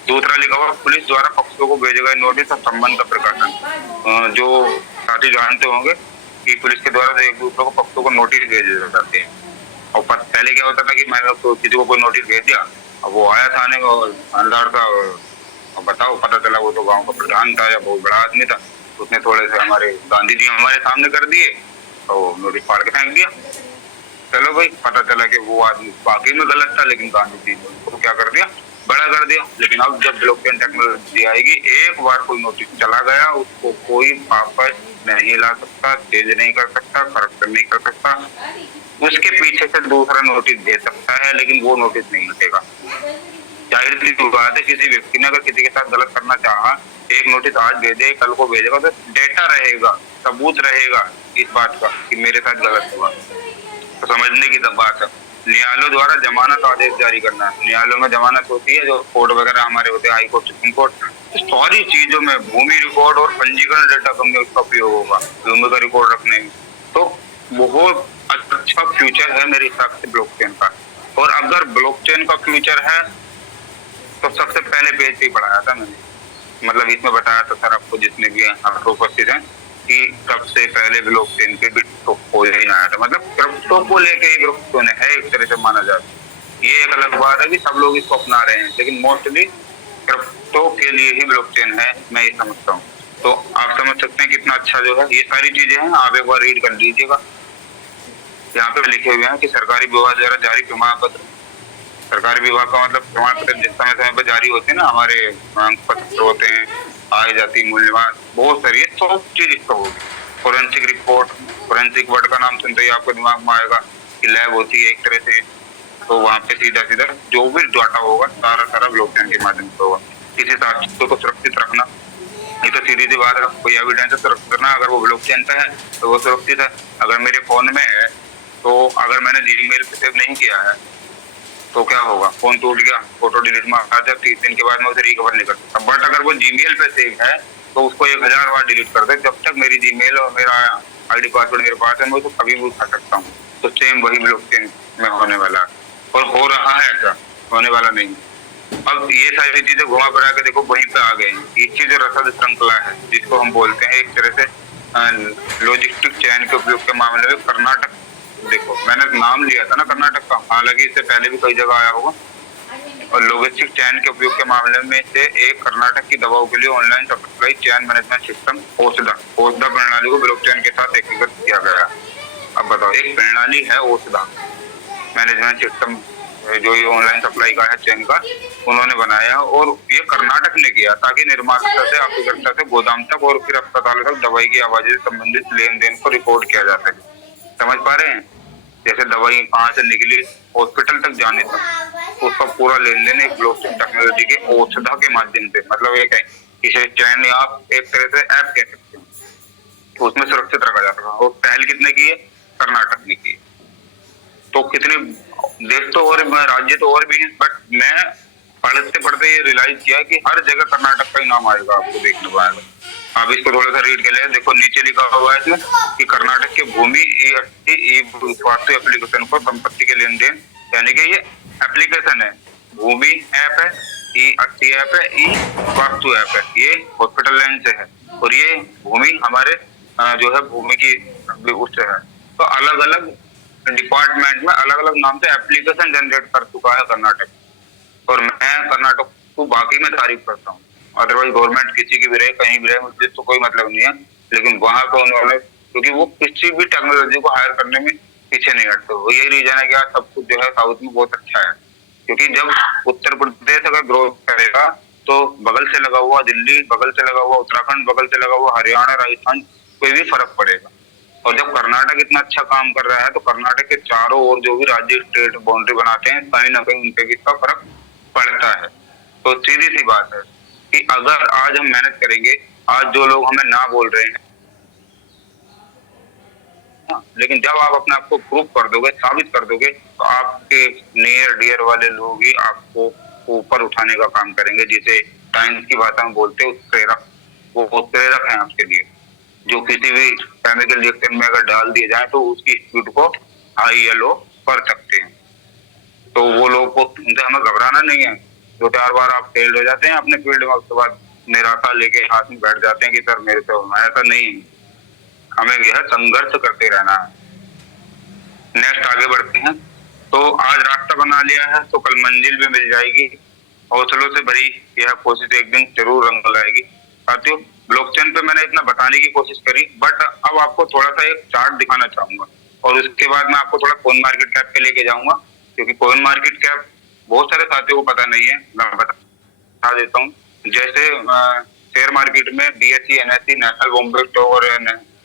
दूसरा लिखा हुआ, पुलिस द्वारा पक्षों को भेजे गए नोटिस और संबंध का प्रकाशन। जो साथी जानते होंगे कि पुलिस के द्वारा एक दूसरे को पक्षों को नोटिस भेजे जाते हैं। और पहले क्या होता था कि मैंने तो किसी को कोई नोटिस भेज दिया, अब वो आया थाने में और अंदर था, और बताओ पता चला वो तो गांव का प्रधान था या बहुत बड़ा आदमी था, उसने थोड़े से हमारे गांधी जी हमारे सामने कर दिए और नोटिस फाड़ के फेंक दिया। चलो भाई, पता चला कि वो आदमी बाकी में गलत था, लेकिन गांधी जी ने उसको क्या कर दिया, बड़ा कर दिया। लेकिन अब जब ब्लॉकचेन टेक्नोलॉजी आएगी, एक बार कोई नोटिस चला गया, उसको कोई वापस नहीं ला सकता, चेंज नहीं कर सकता, करेक्शन नहीं कर सकता। उसके पीछे से दूसरा नोटिस दे सकता है, लेकिन वो नोटिस नहीं हटेगा। जाहिर सी बात है, किसी व्यक्ति ने अगर किसी के साथ गलत करना चाहा, एक नोटिस आज भेजे, कल को भेजेगा, तो डेटा रहेगा, सबूत रहेगा इस बात का कि मेरे साथ गलत हुआ। तो समझने की बात है। न्यायालयों द्वारा जमानत आदेश जारी करना, न्यायालयों में जमानत होती है, जो कोर्ट वगैरह हमारे होते हैं, हाई कोर्ट, सुप्रीम कोर्ट, सारी चीजों में भूमि रिकॉर्ड और पंजीकरण डेटा का उसका उपयोग होगा, भूमि का रिकॉर्ड रखने में। तो बहुत अच्छा फ्यूचर है मेरे हिसाब से ब्लॉकचेन का। और अगर ब्लॉकचेन का फ्यूचर है तो सबसे पहले पेज पे पढ़ाया था मैंने, मतलब इसमें बताया था सर आपको जितने भी उपस्थित हैं कि सबसे पहले ब्लॉकचेन के क्रिप्टो को ही आया था, मतलब क्रिप्टो को लेके ही ब्लॉकचेन है एक तरह से माना जाता। ये एक अलग बात है कि सब लोग इसको अपना रहे हैं, लेकिन मोस्टली क्रिप्टो के लिए ही ब्लॉकचेन है, मैं ये समझता हूँ। तो आप समझ सकते हैं कितना अच्छा जो है ये सारी चीजें हैं, आप एक बार रीड कर लीजिएगा। यहाँ पे लिखे हुए हैं कि सरकारी विभाग द्वारा जारी प्रमाण पत्र, सरकारी विभाग का मतलब प्रमाण पत्र जिस समय समय पर जारी होते हैं ना, हमारे अंक पत्र होते हैं, आय जाति मूल्यवान, बहुत सारी सब चीज इसका होगी। फोरेंसिक रिपोर्ट, फोरेंसिक वर्ड का नाम सुनते ही आपको दिमाग में आएगा कि लैब होती है एक तरह से, तो वहाँ पे सीधा सीधा जो भी डाटा होगा सारा ब्लॉकचेन के माध्यम से होगा। किसी साक्ष्य को सुरक्षित रखना, ये तो सीधी सी बात है, कोई एविडेंस सुरक्षित करना, अगर वो ब्लॉकचेन पे है तो वो सुरक्षित है। अगर मेरे फोन में है तो अगर मैंने जीमेल पे सेव नहीं किया है तो क्या होगा, फोन टूट गया, फोटो डिलीट में आ जाए, 30 दिन के बाद मैं उसे रिकवर नहीं कर सकता। बट अगर वो जीमेल पे सेव है तो उसको 1000 बार डिलीट कर दे, जब तक मेरी जीमेल और मेरा आईडी पासवर्ड मेरे पास है मैं उसको कभी भी उठा सकता हूँ। तो सेम वही ब्लॉकचेन में होने वाला है, और हो रहा है, ऐसा होने वाला नहीं। अब ये सारी चीजें घुमा फिरा के देखो वहीं पे आ गए। ये चीज रसद श्रृंखला है जिसको हम बोलते हैं एक तरह से लॉजिस्टिक चैन के उपयोग के मामले में कर्नाटक, देखो मैंने नाम लिया था ना कर्नाटक का, हालांकि इससे पहले भी कई जगह आया होगा। और लॉजिस्टिक चैन के उपयोग के मामले में से एक कर्नाटक की दवाओं के लिए online supply chain management system औषधा प्रणाली को ब्लॉकचेन के साथ एकीकृत किया गया। अब बताओ, एक प्रणाली है औषधा मैनेजमेंट सिस्टम, जो ये ऑनलाइन सप्लाई का है चैन का, उन्होंने बनाया और ये कर्नाटक ने किया ताकि निर्माता से आपूर्तिकर्ता से गोदाम तक और फिर अस्पताल तक दवाई की आवाजाही से संबंधित लेन देन को रिपोर्ट किया जा सके। समझ पा रहे हैं, जैसे दवाई कहाँ से निकली हॉस्पिटल तक जाने तक उसका पूरा लेन देन एक ब्लॉकचेन टेक्नोलॉजी के औषधा के माध्यम से, मतलब एक है इसे चैन या आप एक तरह से ऐप कह सकते हैं, तो उसमें सुरक्षित रखा जाता है। और पहल कितने की है, कर्नाटक ने की। तो कितने देश तो और राज्य तो और भी हैं, बट मैं पढ़ते पढ़ते ये रियलाइज किया कि हर जगह कर्नाटक का ही नाम आएगा, आपको देखने को आएगा। आप इसको थोड़ा सा रीड कर ले, देखो नीचे लिखा हुआ है इसमें कि कर्नाटक के भूमि ई वास्तु एप्लीकेशन को संपत्ति के लेन देन, यानी कि ये एप्लीकेशन है, भूमि ऐप है, ई अस्थि ऐप है, ई वास्तु ऐप है, ये हॉस्पिटल लाइन से है, और ये भूमि हमारे जो है भूमि की उससे है। तो अलग अलग डिपार्टमेंट में अलग अलग नाम से एप्लीकेशन जनरेट कर चुका है कर्नाटक, और मैं कर्नाटक को बाकी में तारीफ करता हूँ। अदरवाइज गवर्नमेंट किसी की भी रहे, कहीं भी रहे, मुझे तो कोई मतलब नहीं है, लेकिन वहां को उन्होंने, क्योंकि वो किसी भी टेक्नोलॉजी को हायर करने में पीछे नहीं हटते। वो यही रीजन है कि आज सब कुछ जो है साउथ में बहुत अच्छा है, क्योंकि जब उत्तर प्रदेश अगर ग्रोथ करेगा तो बगल से लगा हुआ दिल्ली, बगल से लगा हुआ उत्तराखंड, बगल से लगा हुआ हरियाणा, राजस्थान, कोई भी फर्क पड़ेगा। और जब कर्नाटक इतना अच्छा काम कर रहा है तो कर्नाटक के चारों ओर जो भी राज्य स्टेट बाउंड्री बनाते हैं कहीं ना कहीं उनपे भी इसका फर्क पड़ता है। तो सीधी सी बात है कि अगर आज हम मेहनत करेंगे, आज जो लोग हमें ना बोल रहे हैं, लेकिन जब आप अपने आप को प्रूव कर दोगे, साबित कर दोगे, तो आपके नियर डियर वाले लोग ही आपको ऊपर उठाने का काम करेंगे। जिसे टाइम्स की भाषा में बोलते हैं उत्प्रेरक, वो उत्प्रेरक है आपके लिए। जो किसी भी केमिकल रिएक्शन में अगर डाल दिए जाए तो उसकी स्पीड को हाई या लो कर सकते हैं। तो वो लोग को उनसे हमें घबराना नहीं है। 2-4 बार आप फेल हो जाते हैं अपने फील्ड में, उसके बाद निराशा लेके हाथ में बैठ जाते हैं कि सर मेरे से ऐसा नहीं है। हमें यह संघर्ष करते रहना है। नेक्स्ट आगे बढ़ते हैं। तो आज रास्ता बना लिया है तो कल मंजिल भी मिल जाएगी। हौसलों से भरी यह कोशिश एक दिन जरूर रंग लाएगी। साथियों, ब्लॉकचेन पे मैंने इतना बताने की कोशिश करी, बट अब आपको थोड़ा सा एक चार्ट दिखाना चाहूंगा और उसके बाद मैं आपको थोड़ा कॉइन मार्केट कैप पे लेके जाऊंगा, क्योंकि कॉइन मार्केट कैप बहुत सारे साथियों को पता नहीं है, मैं बता देता हूँ। जैसे शेयर मार्केट में BSE, NSE, national Bombay stock और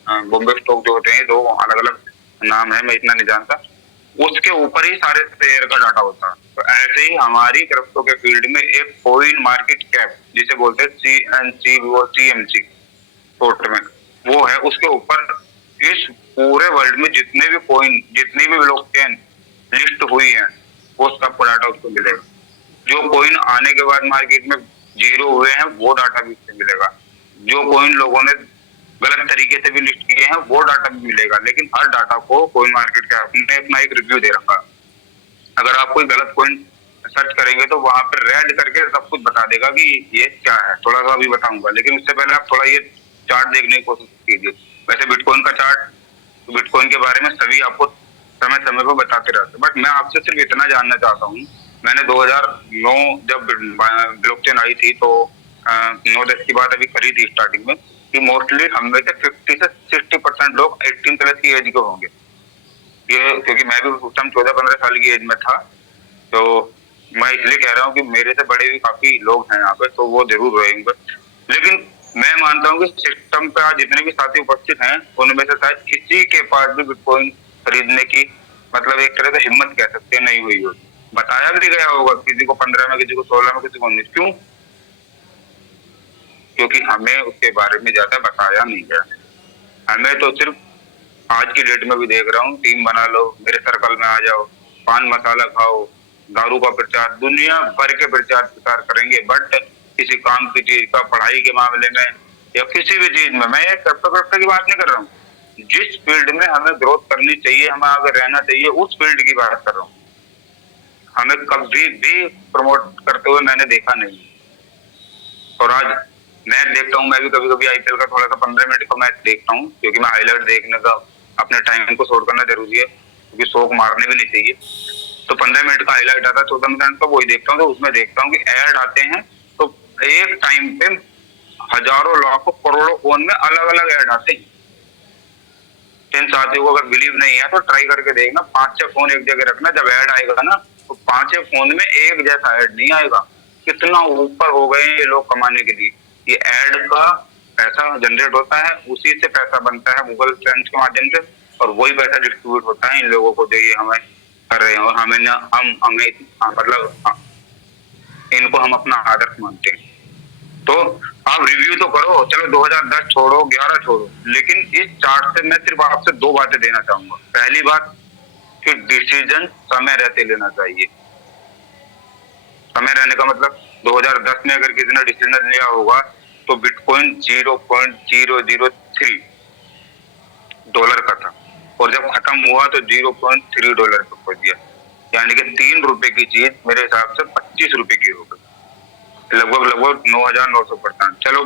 बॉम्बे स्टॉक जो होते हैं, दो अलग अलग नाम है, मैं इतना नहीं जानता। उसके ऊपर ही सारे शेयर का डाटा होता है। तो ऐसे ही हमारी क्रिप्टो के फील्ड में एक कॉइन मार्केट कैप जिसे बोलते हैं CMC शॉर्ट में, वो है। उसके ऊपर इस पूरे वर्ल्ड में जितने भी कॉइन, जितनी भी ब्लॉकचेन लिस्ट हुई है, वो सबका डाटा उसको मिलेगा। जो कॉइन आने के बाद मार्केट में जीरो हुए हैं वो डाटा भी उससे मिलेगा। जो कॉइन लोगों ने गलत तरीके से भी लिस्ट किए हैं वो डाटा भी मिलेगा। लेकिन हर डाटा को कॉइन मार्केट कैप ने अपना एक रिव्यू दे रखा है। अगर आप कोई गलत कॉइन सर्च करेंगे तो वहां पर रेड करके सब कुछ बता देगा कि ये क्या है। थोड़ा सा अभी बताऊंगा, लेकिन उससे पहले आप थोड़ा ये चार्ट देखने की कोशिश कीजिए। वैसे बिटकॉइन का चार्ट, तो बिटकॉइन के बारे में सभी आपको समय समय पर बताते रहते हैं, बट मैं आपसे सिर्फ इतना जानना चाहता हूँ। मैंने 2009 जब ब्लॉकचेन आई थी तो 9-10 की बात अभी करी थी स्टार्टिंग में, कि मोस्टली हम में से 50 से 60% लोग 18 प्लस की एज के होंगे। ये क्योंकि मैं भी उस टाइम 14-15 साल की एज में था, तो मैं इसलिए कह रहा हूँ कि मेरे से बड़े भी काफी लोग हैं यहाँ पे, तो वो जरूर रहेंगे। लेकिन मैं मानता हूँ कि सिस्टम पे आज जितने भी साथी उपस्थित हैं उनमें से शायद किसी के पास भी बिटकॉइन खरीदने की, मतलब एक तरह से हिम्मत कह सकते हैं, नहीं हुई होगी। बताया भी गया होगा किसी को 15 में, किसी को 16 में, किसी को 19। क्यों? क्योंकि हमें उसके बारे में ज्यादा बताया नहीं गया। हमें तो सिर्फ आज की डेट में भी देख रहा हूँ, टीम बना लो, मेरे सर्कल में आ जाओ, पान मसाला खाओ, दारू का प्रचार, दुनिया भर के प्रचार करेंगे, बट किसी काम की चीज का, पढ़ाई के मामले में या किसी भी चीज में, मैं क्रिप्टो की बात नहीं कर रहा हूँ, जिस फील्ड में हमें ग्रोथ करनी चाहिए, हमें आगे रहना चाहिए, उस फील्ड की बात कर रहा हूँ। हमें कभी भी प्रमोट करते हुए मैंने देखा नहीं। और आज मैच देखता हूँ, मैं भी कभी कभी IPL का थोड़ा सा 15 मिनट का मैच देखता हूँ, क्योंकि मैं हाईलाइट देखने का अपने टाइम को शॉर्ट करना जरूरी है, क्योंकि शौक मारने भी नहीं चाहिए। तो 15 मिनट का हाईलाइट आता है, 14 मिनट का, वही देखता हूँ। तो उसमें देखता हूँ कि ऐड आते हैं, तो एक टाइम पे हजारों लाखों करोड़ों फोन में अलग अलग ऐड आते हैं। जिन साथियों को अगर बिलीव नहीं है तो ट्राई करके देखना, 5-6 फोन एक जगह रखना, जब ऐड आएगा ना तो 5-6 फोन में एक जैसा ऐड नहीं आएगा। कितना ऊपर हो गए ये लोग कमाने के लिए। ये ऐड का पैसा जनरेट होता है, उसी से पैसा बनता है गूगल ट्रेंड्स के माध्यम से, और वही पैसा डिस्ट्रीब्यूट होता है इन लोगों को जो ये हमें कर रहे हैं। और हमें मतलब इनको हम अपना आदर्श मानते हैं। तो आप रिव्यू तो करो, चलो 2010 छोड़ो, 11 छोड़ो, लेकिन इस चार्ट से मैं सिर्फ आपसे 2 बातें देना चाहूंगा। पहली बात कि डिसीजन समय रहते लेना चाहिए। समय रहने का मतलब 2010 में अगर किसी ने डिसीजन लिया होगा तो बिटकॉइन $0.003 का था, और जब खत्म हुआ तो $0.3 पे पहुंच गया। यानी कि 3 रुपए की चीज मेरे हिसाब से 25 रुपए की हो गई, लगभग 9,900%। चलो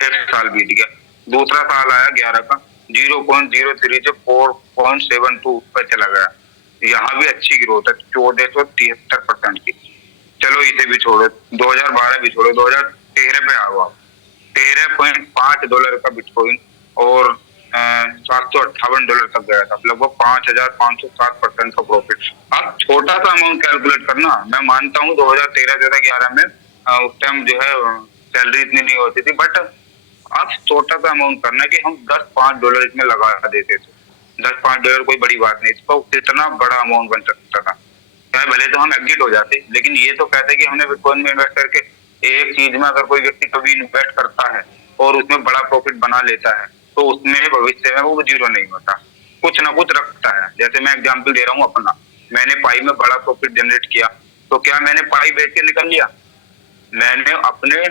एक साल बीत गया, दूसरा साल आया 11 का, 0.03 से 4.72 पर चला गया। यहाँ भी अच्छी ग्रोथ है, 1473% की। चलो इसे भी छोड़ो, 2012 भी छोड़ो, 2013 पे आओ आप, $13.5 का बिटकॉइन और $758 तक गया था, लगभग 5,507% का प्रॉफिट। आप छोटा सा अमाउंट कैलकुलेट करना। मैं मानता हूँ 2013 से 11 में उस टाइम जो है सैलरी इतनी नहीं होती थी, बट आप छोटा सा अमाउंट करना कि हम $10-5 इसमें लगा देते थे, $10-5 कोई बड़ी बात नहीं, इसको कितना बड़ा अमाउंट बन सकता था। चाहे भले तो हम एग्जिट हो जाते, लेकिन ये तो कहते कि हमने बिटकॉइन में इन्वेस्ट करके एक चीज में अगर कोई व्यक्ति कभी इन्वेस्ट करता है और उसमें बड़ा प्रॉफिट बना लेता है तो उसमें भविष्य में वो जीरो नहीं होता, कुछ ना कुछ रखता है। जैसे मैं एग्जांपल दे रहा हूँ अपना, मैंने पाई में बड़ा प्रॉफिट जनरेट किया, तो क्या मैंने पाई बेच के निकल लिया? मैंने अपने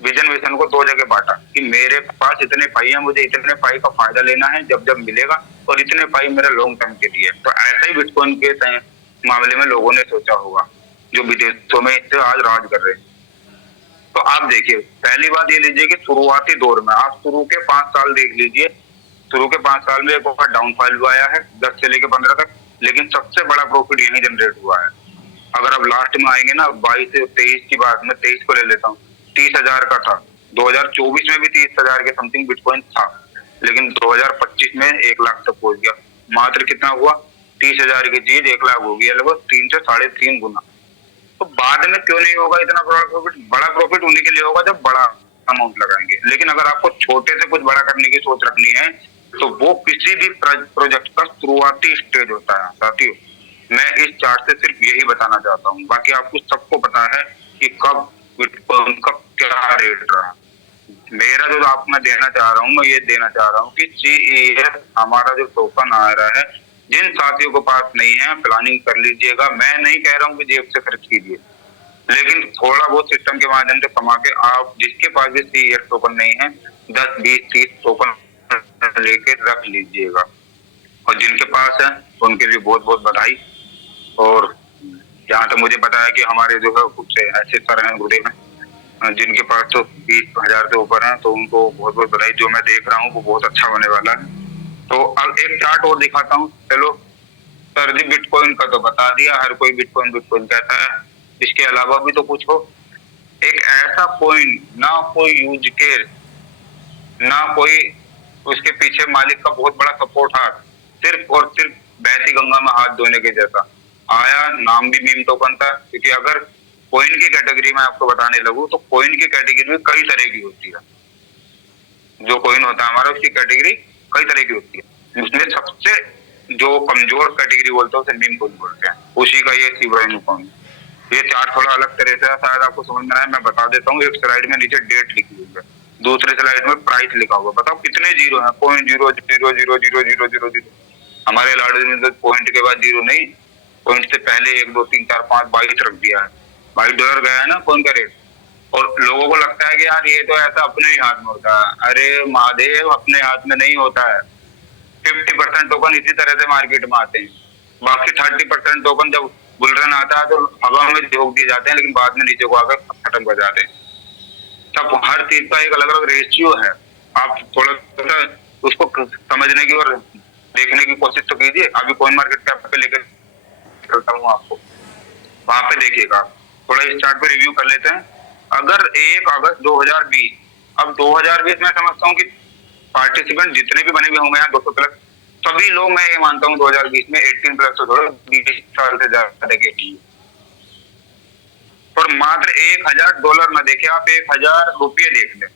विजन को 2 जगह बांटा कि मेरे पास इतने पाई है, मुझे इतने पाई का फायदा लेना है जब जब मिलेगा, और इतने पाई मेरा लॉन्ग टर्म के लिए। तो ऐसा ही बिटकॉइन के मामले में लोगों ने सोचा होगा जो विदेशों में इससे आज राज कर रहे हैं। तो आप देखिए, पहली बात ये लीजिए कि शुरुआती दौर में आप शुरू के 5 साल देख लीजिए, शुरू के 5 साल में एक बार डाउनफॉल हुआ है 10 से लेकर 15 तक, लेकिन सबसे बड़ा प्रॉफिट यही जनरेट हुआ है। अगर अब लास्ट में आएंगे ना, 22 से 23 की बात, मैं 23 को ले लेता हूँ, 30,000 का था, 2024 में भी 30,000 के समथिंग बिटकॉइन था, लेकिन 2025 में 1 लाख तक पहुंच गया। मात्र कितना हुआ? 30,000 की चीज 1 लाख हो गई, लगभग 3 से 3.5 गुना। तो बाद में क्यों नहीं होगा इतना बड़ा प्रॉफिट? बड़ा प्रॉफिट उन्हीं के लिए होगा जब बड़ा अमाउंट लगाएंगे, लेकिन अगर आपको छोटे से कुछ बड़ा करने की सोच रखनी है तो वो किसी भी प्रोजेक्ट का शुरुआती स्टेज होता है साथियों। मैं इस चार्ट से सिर्फ यही बताना चाहता हूँ, बाकी आपको सबको पता है कि कब बिटकॉइन का क्या रेट रहा। मेरा जो आपको मैं देना चाह रहा हूँ, मैं ये देना चाह रहा हूँ कि CES हमारा जो टोकन आ रहा है, जिन साथियों के पास नहीं है प्लानिंग कर लीजिएगा। मैं नहीं कह रहा हूँ कि जेब से खर्च कीजिए, लेकिन थोड़ा बहुत सिस्टम के माध्यम से कमा के आप, जिसके पास भी CES टोकन नहीं है, 10, 20, 30 टोकन लेके रख लीजिएगा। और जिनके पास है उनके लिए बहुत बहुत बधाई। और जहाँ तक मुझे पता है कि हमारे जो है कुछ ऐसे सर हैं गुरुदेव हैं जिनके पास तो 20,000 से ऊपर है, तो उनको बहुत बहुत बधाई। जो मैं देख रहा हूँ वो बहुत अच्छा होने वाला है। तो अब एक चार्ट और दिखाता हूँ। चलो सर जी, बिटकॉइन का तो बता दिया, हर कोई बिटकॉइन बिटकॉइन कहता है, इसके अलावा भी तो कुछ हो। एक ऐसा कॉइन, ना कोई यूज केस, ना कोई उसके पीछे मालिक का बहुत बड़ा सपोर्ट हाथ, सिर्फ और सिर्फ बहती गंगा में हाथ धोने के जैसा आया। नाम भी मीम टोकन था, क्योंकि अगर कॉइन की कैटेगरी में आपको बताने लगूं तो कॉइन की कैटेगरी में कई तरह की होती है। जो कॉइन होता है हमारा, उसकी कैटेगरी कई तरह की होती है। उसमें सबसे जो कमजोर कैटेगरी बोलते हैं उसे मीम कॉइन बोलते हैं, उसी का ये शिबा इनू कॉइन। ये चार्ट थोड़ा अलग तरह से शायद आपको समझ में आए, मैं बता देता हूँ। एक स्लाइड में नीचे डेट लिखी हुई है, दूसरे स्लाइड में प्राइस लिखा हुआ। बताओ कितने जीरो है? 0.0000000। हमारे लाडू ने तो पॉइंट के बाद जीरो नहीं, पॉइंट से पहले 1 2 3 4 5 22 रख दिया है। $22 गया है ना कॉइन का रेट। और लोगों को लगता है कि यार ये तो ऐसा अपने ही हाथ में होता है। अरे महादेव, अपने हाथ में नहीं होता है। 50% टोकन इसी तरह से मार्केट में आते हैं, बाकी 30% टोकन जब बुलरन आता है तो हवा में झोंक दिए जाते हैं, लेकिन बाद में नीचे को आकर खत्म कर जाते हैं। सब हर चीज का एक अलग अलग रेशियो है। आप थोड़ा सा उसको समझने की और देखने की कोशिश तो कीजिए। अभी कॉइन मार्केट कैप पे लेकर चलता हूँ आपको, वहां पे देखिएगा। थोड़ा इस चार्ट पे रिव्यू कर लेते हैं। अगर 1 अगस्त 2020, अब 2020 में समझता हूँ कि पार्टिसिपेंट जितने भी बने हुए होंगे यहाँ 200 प्लस, सभी लोग, मैं ये मानता हूँ 2020 में 18 प्लस तो थोड़ा 20 साल से ज्यादा के लिए। और मात्र $1,000 में देखिए आप, ₹1,000 देख लें।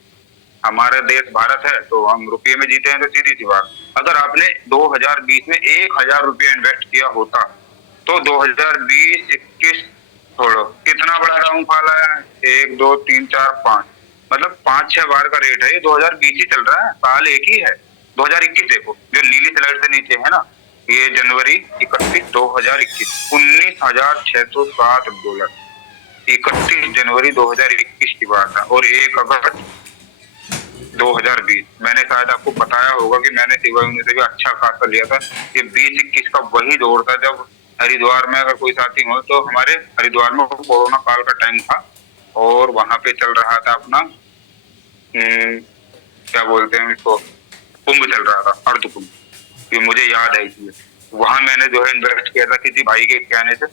हमारा देश भारत है तो हम रुपये में जीते हैं, तो सीधी सी बात, अगर आपने 2020 में ₹1,000 इन्वेस्ट किया होता तो 2020-21 छोड़ो कितना बड़ा डाउनफॉल आया है। 1 2 3 4 5, मतलब 5-6 बार का रेट है। ये 2020 ही चल रहा है, साल एक ही है। 2021 देखो, जो नीली स्लाइड से नीचे है ना, ये जनवरी 31 2021 $19,607। 31 जनवरी 2021 की बात है। और 1 अगस्त 2020, मैंने शायद आपको बताया होगा कि मैंने शिवा इनू से भी अच्छा खासा लिया था। ये 20-21 का वही दौर था जब हरिद्वार में, अगर कोई साथी हो तो, हमारे हरिद्वार में कोरोना काल का टाइम था और वहां पे चल रहा था अपना क्या बोलते हैं इसको, कुंभ चल रहा था, अर्ध कुंभ। ये मुझे याद है इसलिए वहां मैंने जो है इन्वेस्ट किया था किसी भाई के कहने से,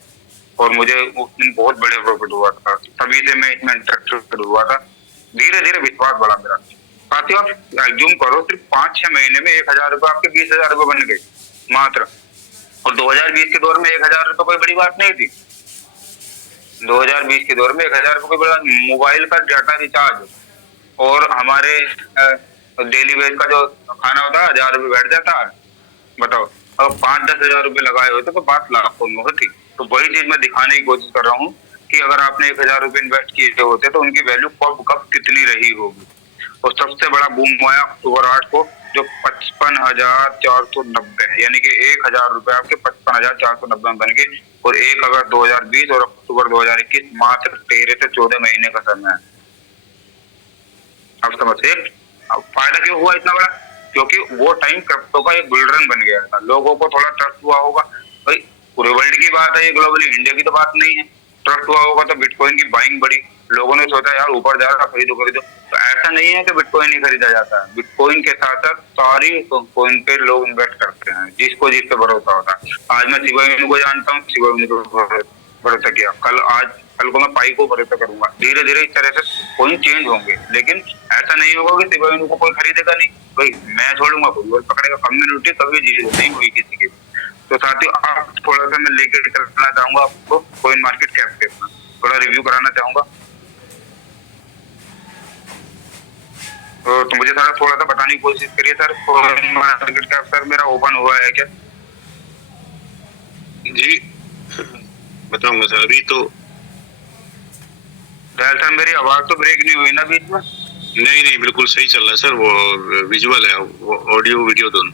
और मुझे उस दिन बहुत बड़े प्रॉफिट हुआ था। तभी से मैं इसमें इंटरेस्टेड हुआ था। धीरे धीरे विश्वास बढ़ा मेरा। साथियों आप जूम करो, सिर्फ 5-6 महीने में $1,000 आपके $20,000 बन गए मात्र। और 2020 के दौर में $1,000 कोई बड़ी बात नहीं थी। 2020 के दौर में $1,000 कोई बड़ा, मोबाइल का डाटा रिचार्ज और हमारे डेली वेज का जो खाना होता है 1000 रुपये बैठ जाता है। बताओ, अब 5-10 हजार रुपये लगाए होते तो बात लाखों में होती। तो वही चीज मैं दिखाने की कोशिश कर रहा हूँ कि अगर आपने 1000 रुपये इन्वेस्ट किए होते तो उनकी वैल्यू कब कब कितनी रही होगी। और सबसे बड़ा बूम आया अक्टूबर 8 को, जो 55,490, यानी कि 1000 रुपये आपके 55,490 में बन गए। और 1 अगस्त 2020 और अक्टूबर 2021, मात्र 13 से 14 महीने का समय है। आप समझिए अब फायदा क्यों हुआ इतना बड़ा, क्योंकि वो टाइम क्रिप्टो का एक बुल रन बन गया था। लोगों को थोड़ा ट्रस्ट हुआ होगा, भाई पूरे वर्ल्ड की बात है ये, ग्लोबली इंडिया की तो बात नहीं है। ट्रस्ट हुआ होगा तो बिटकॉइन की बाइंग बढ़ी, लोगों ने सोचा यार ऊपर जा रहा, खरीदो खरीदो। तो ऐसा नहीं है कि बिटकॉइन ही खरीदा जाता है, बिटकॉइन के साथ साथ सारी कॉइन पे लोग इन्वेस्ट करते हैं, जिसको जिस पे भरोसा होता है। आज मैं शिबा इनू को जानता हूँ, शिबा इनू को भरोसा किया, कल को मैं पाई को भरोसा करूंगा। धीरे धीरे इस तरह से कॉइन चेंज होंगे, लेकिन ऐसा नहीं होगा कि शिबा इनू को कोई खरीदेगा नहीं, भाई मैं छोड़ूंगा कोई और पकड़ेगा। कम्युनिटी कभी नहीं हुई किसी की। तो साथियों, आप थोड़ा सा मैं लेकर चलना चाहूंगा आपको कॉइन मार्केट कैप पे अपना थोड़ा रिव्यू कराना चाहूंगा। तो मुझे सर थोड़ा सा बताने की कोशिश करिए sir, coin market cap sir मेरा ओपन हुआ है क्या? जी बताऊंगा सर। अभी तो सर मेरी आवाज तो ब्रेक नहीं हुई ना बीच में? नहीं नहीं, बिल्कुल सही चल रहा है सर। वो विजुअल है, वो ऑडियो वीडियो दोनों।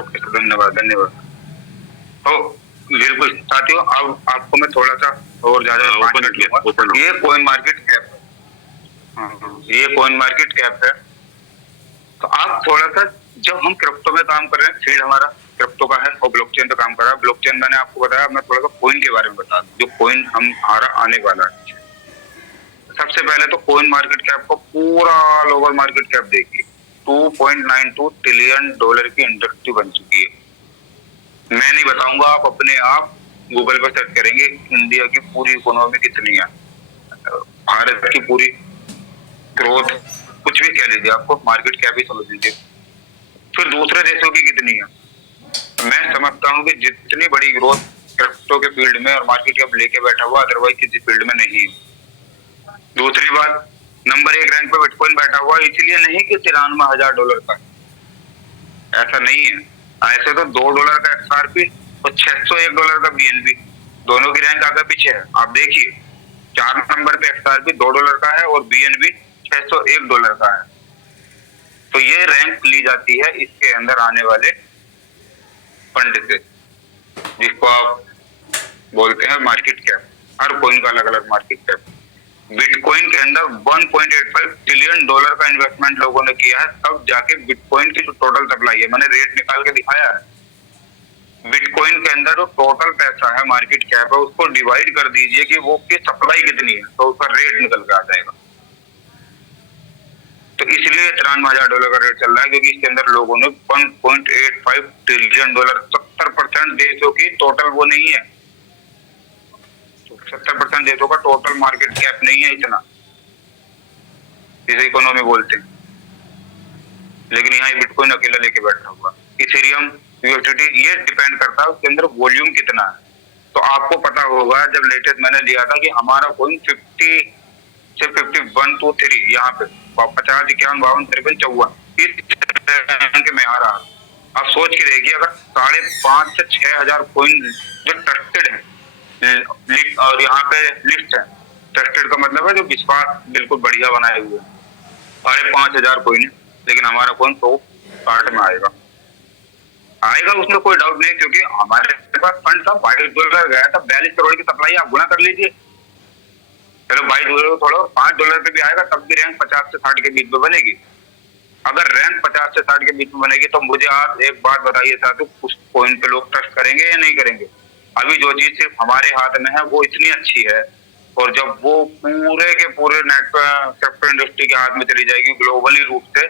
ओके, तो धन्यवाद धन्यवाद। तो बिल्कुल साथियों, अब आपको मैं थोड़ा सा और ज्यादा ओपन किया। ये कॉइन मार्केट कैप है। ये कॉइन मार्केट कैप है। तो आप थोड़ा सा, जब हम क्रिप्टो में काम कर रहे हैं, फील्ड हमारा क्रिप्टो का है और ब्लॉकचेन पे काम कर रहा है। ब्लॉकचेन मैंने आपको बताया, मैं थोड़ा सा कॉइन के बारे में बता दूं, जो कॉइन हमारा आने वाला है। सबसे पहले तो कॉइन मार्केट कैप को पूरा ग्लोबल मार्केट कैप देखिए, $2.92 ट्रिलियन की इंडस्ट्री बन चुकी है। मैं नहीं बताऊंगा, आप अपने आप गूगल पर सर्च करेंगे इंडिया की पूरी इकोनॉमी कितनी है, भारत की पूरी ग्रोथ, कुछ भी कह लीजिए, आपको मार्केट कैप ही समझ लीजिए। फिर दूसरे देशों की कितनी है। मैं समझता हूँ कि जितनी बड़ी ग्रोथ क्रिप्टो के फील्ड में और मार्केट कैप लेके बैठा हुआ, अदरवाइज किसी फील्ड में नहीं है। दूसरी बात, नंबर 1 रैंक पे बिटकॉइन बैठा हुआ, इसलिए नहीं कि $93,000 का, ऐसा नहीं है। ऐसे तो $2 का XRP और $601 का BNB, दोनों की रैंक आगे पीछे है। आप देखिए 4 नंबर पे XRP $2 का है और BNB $601 का है। तो ये रैंक ली जाती है इसके अंदर आने वाले फंड से, जिसको आप बोलते हैं मार्केट कैप। हर कॉइन का अलग अलग मार्केट कैप। बिटकॉइन के अंदर $1.85 ट्रिलियन का इन्वेस्टमेंट लोगों ने किया है, तब जाके बिटकॉइन की जो टोटल सप्लाई है, मैंने रेट निकाल के दिखाया है। बिटकॉइन के अंदर जो टोटल पैसा है, मार्केट कैप है, उसको डिवाइड कर दीजिए कि वो की सप्लाई कितनी है, तो उसका रेट निकल के आ जाएगा। तो इसलिए $93,000 का रेट चल रहा है, क्योंकि इसके अंदर लोगों ने $1.85 ट्रिलियन, 70% देशों की टोटल वो नहीं है, 70% देशों का टोटल मार्केट कैप नहीं है इतना, जिसे इकोनॉमी बोलते हैं। लेकिन यहाँ बिटकॉइन अकेला लेके बैठा हुआ। इथेरियम, यूएसडीटी, ये डिपेंड करता है उसके अंदर वॉल्यूम कितना है। तो आपको पता होगा, जब लेटेस्ट मैंने लिया था कि हमारा कॉइन 50 से 51 to 3 यहाँ पे 50, 51, 52, 53, 54 इस के में आ रहा। आप सोच के देखिए, अगर 5,500 से 6,000 कॉइन जो ट्रस्टेड है और यहाँ पे लिस्ट है, ट्रस्टेड का मतलब है जो विश्वास बिल्कुल बढ़िया बनाए हुए, 5,500 कॉइन है, लेकिन हमारा कॉइन $160 में आएगा। उसमें कोई डाउट नहीं, क्योंकि हमारे पास फंड था, $22 गया था, 42 करोड़ की सप्लाई, आप गुना कर लीजिए। चलो $22 थोड़ा $5 पे भी आएगा, तब भी रैंक 50 से 60 के बीच में बनेगी। अगर रैंक 50 से 60 के बीच में बनेगी, तो मुझे आप एक बात बताइए साथियों, उस कॉइन पे लोग ट्रस्ट करेंगे या नहीं करेंगे? अभी जो चीज सिर्फ हमारे हाथ में है वो इतनी अच्छी है, और जब वो पूरे के पूरे नेट क्रिप्टो इंडस्ट्री के हाथ में चली जाएगी, ग्लोबली रूप से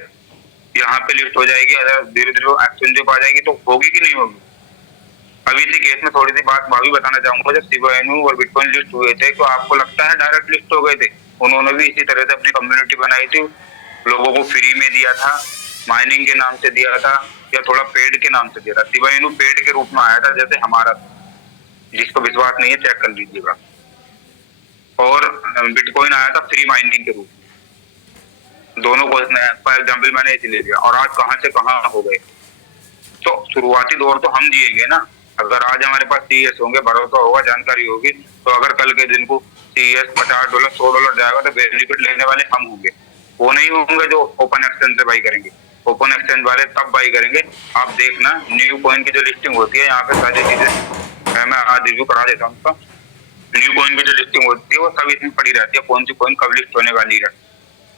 यहाँ पे लिस्ट हो जाएगी, अगर धीरे धीरे एक्सचेंज पे आ जाएगी, तो होगी कि नहीं होगी? अभी इसी केस में थोड़ी सी बात मैं भी बताना चाहूंगा। जब शिबा इनू और बिटकॉइन लिस्ट हुए थे, तो आपको लगता है डायरेक्ट लिस्ट हो गए थे? उन्होंने भी इसी तरह से अपनी कम्युनिटी बनाई थी, लोगों को फ्री में दिया था, माइनिंग के नाम से दिया था, या थोड़ा पेड के नाम से दिया था। शिबा इनू पेड के रूप में आया था, जैसे हमारा, जिसको विश्वास नहीं है चेक कर लीजिएगा। और बिटकॉइन आया था फ्री माइनिंग के रूप में। दोनों को फॉर एग्जाम्पल मैंने इसे ले लिया, और आज कहाँ से कहाँ हो गए। तो शुरुआती दौर तो हम जिएंगे ना। अगर आज हमारे पास सीएस होंगे, भरोसा होगा, जानकारी होगी, तो अगर कल के दिन को सीएस $50 $100 जाएगा तो बेनिफिट लेने वाले हम होंगे, वो नहीं होंगे जो ओपन एक्सचेंज से बाई करेंगे। ओपन एक्सचेंज वाले तब बाई करेंगे, आप देखना न्यू कॉइन की जो लिस्टिंग होती है, यहाँ पे सारी चीजें मैं आज रिव्यू करा देता हूँ। न्यू कॉइन की जो लिस्टिंग होती है वो सब इसमें पड़ी रहती है, कौन सी कॉइन कब लिस्ट होने वाली है,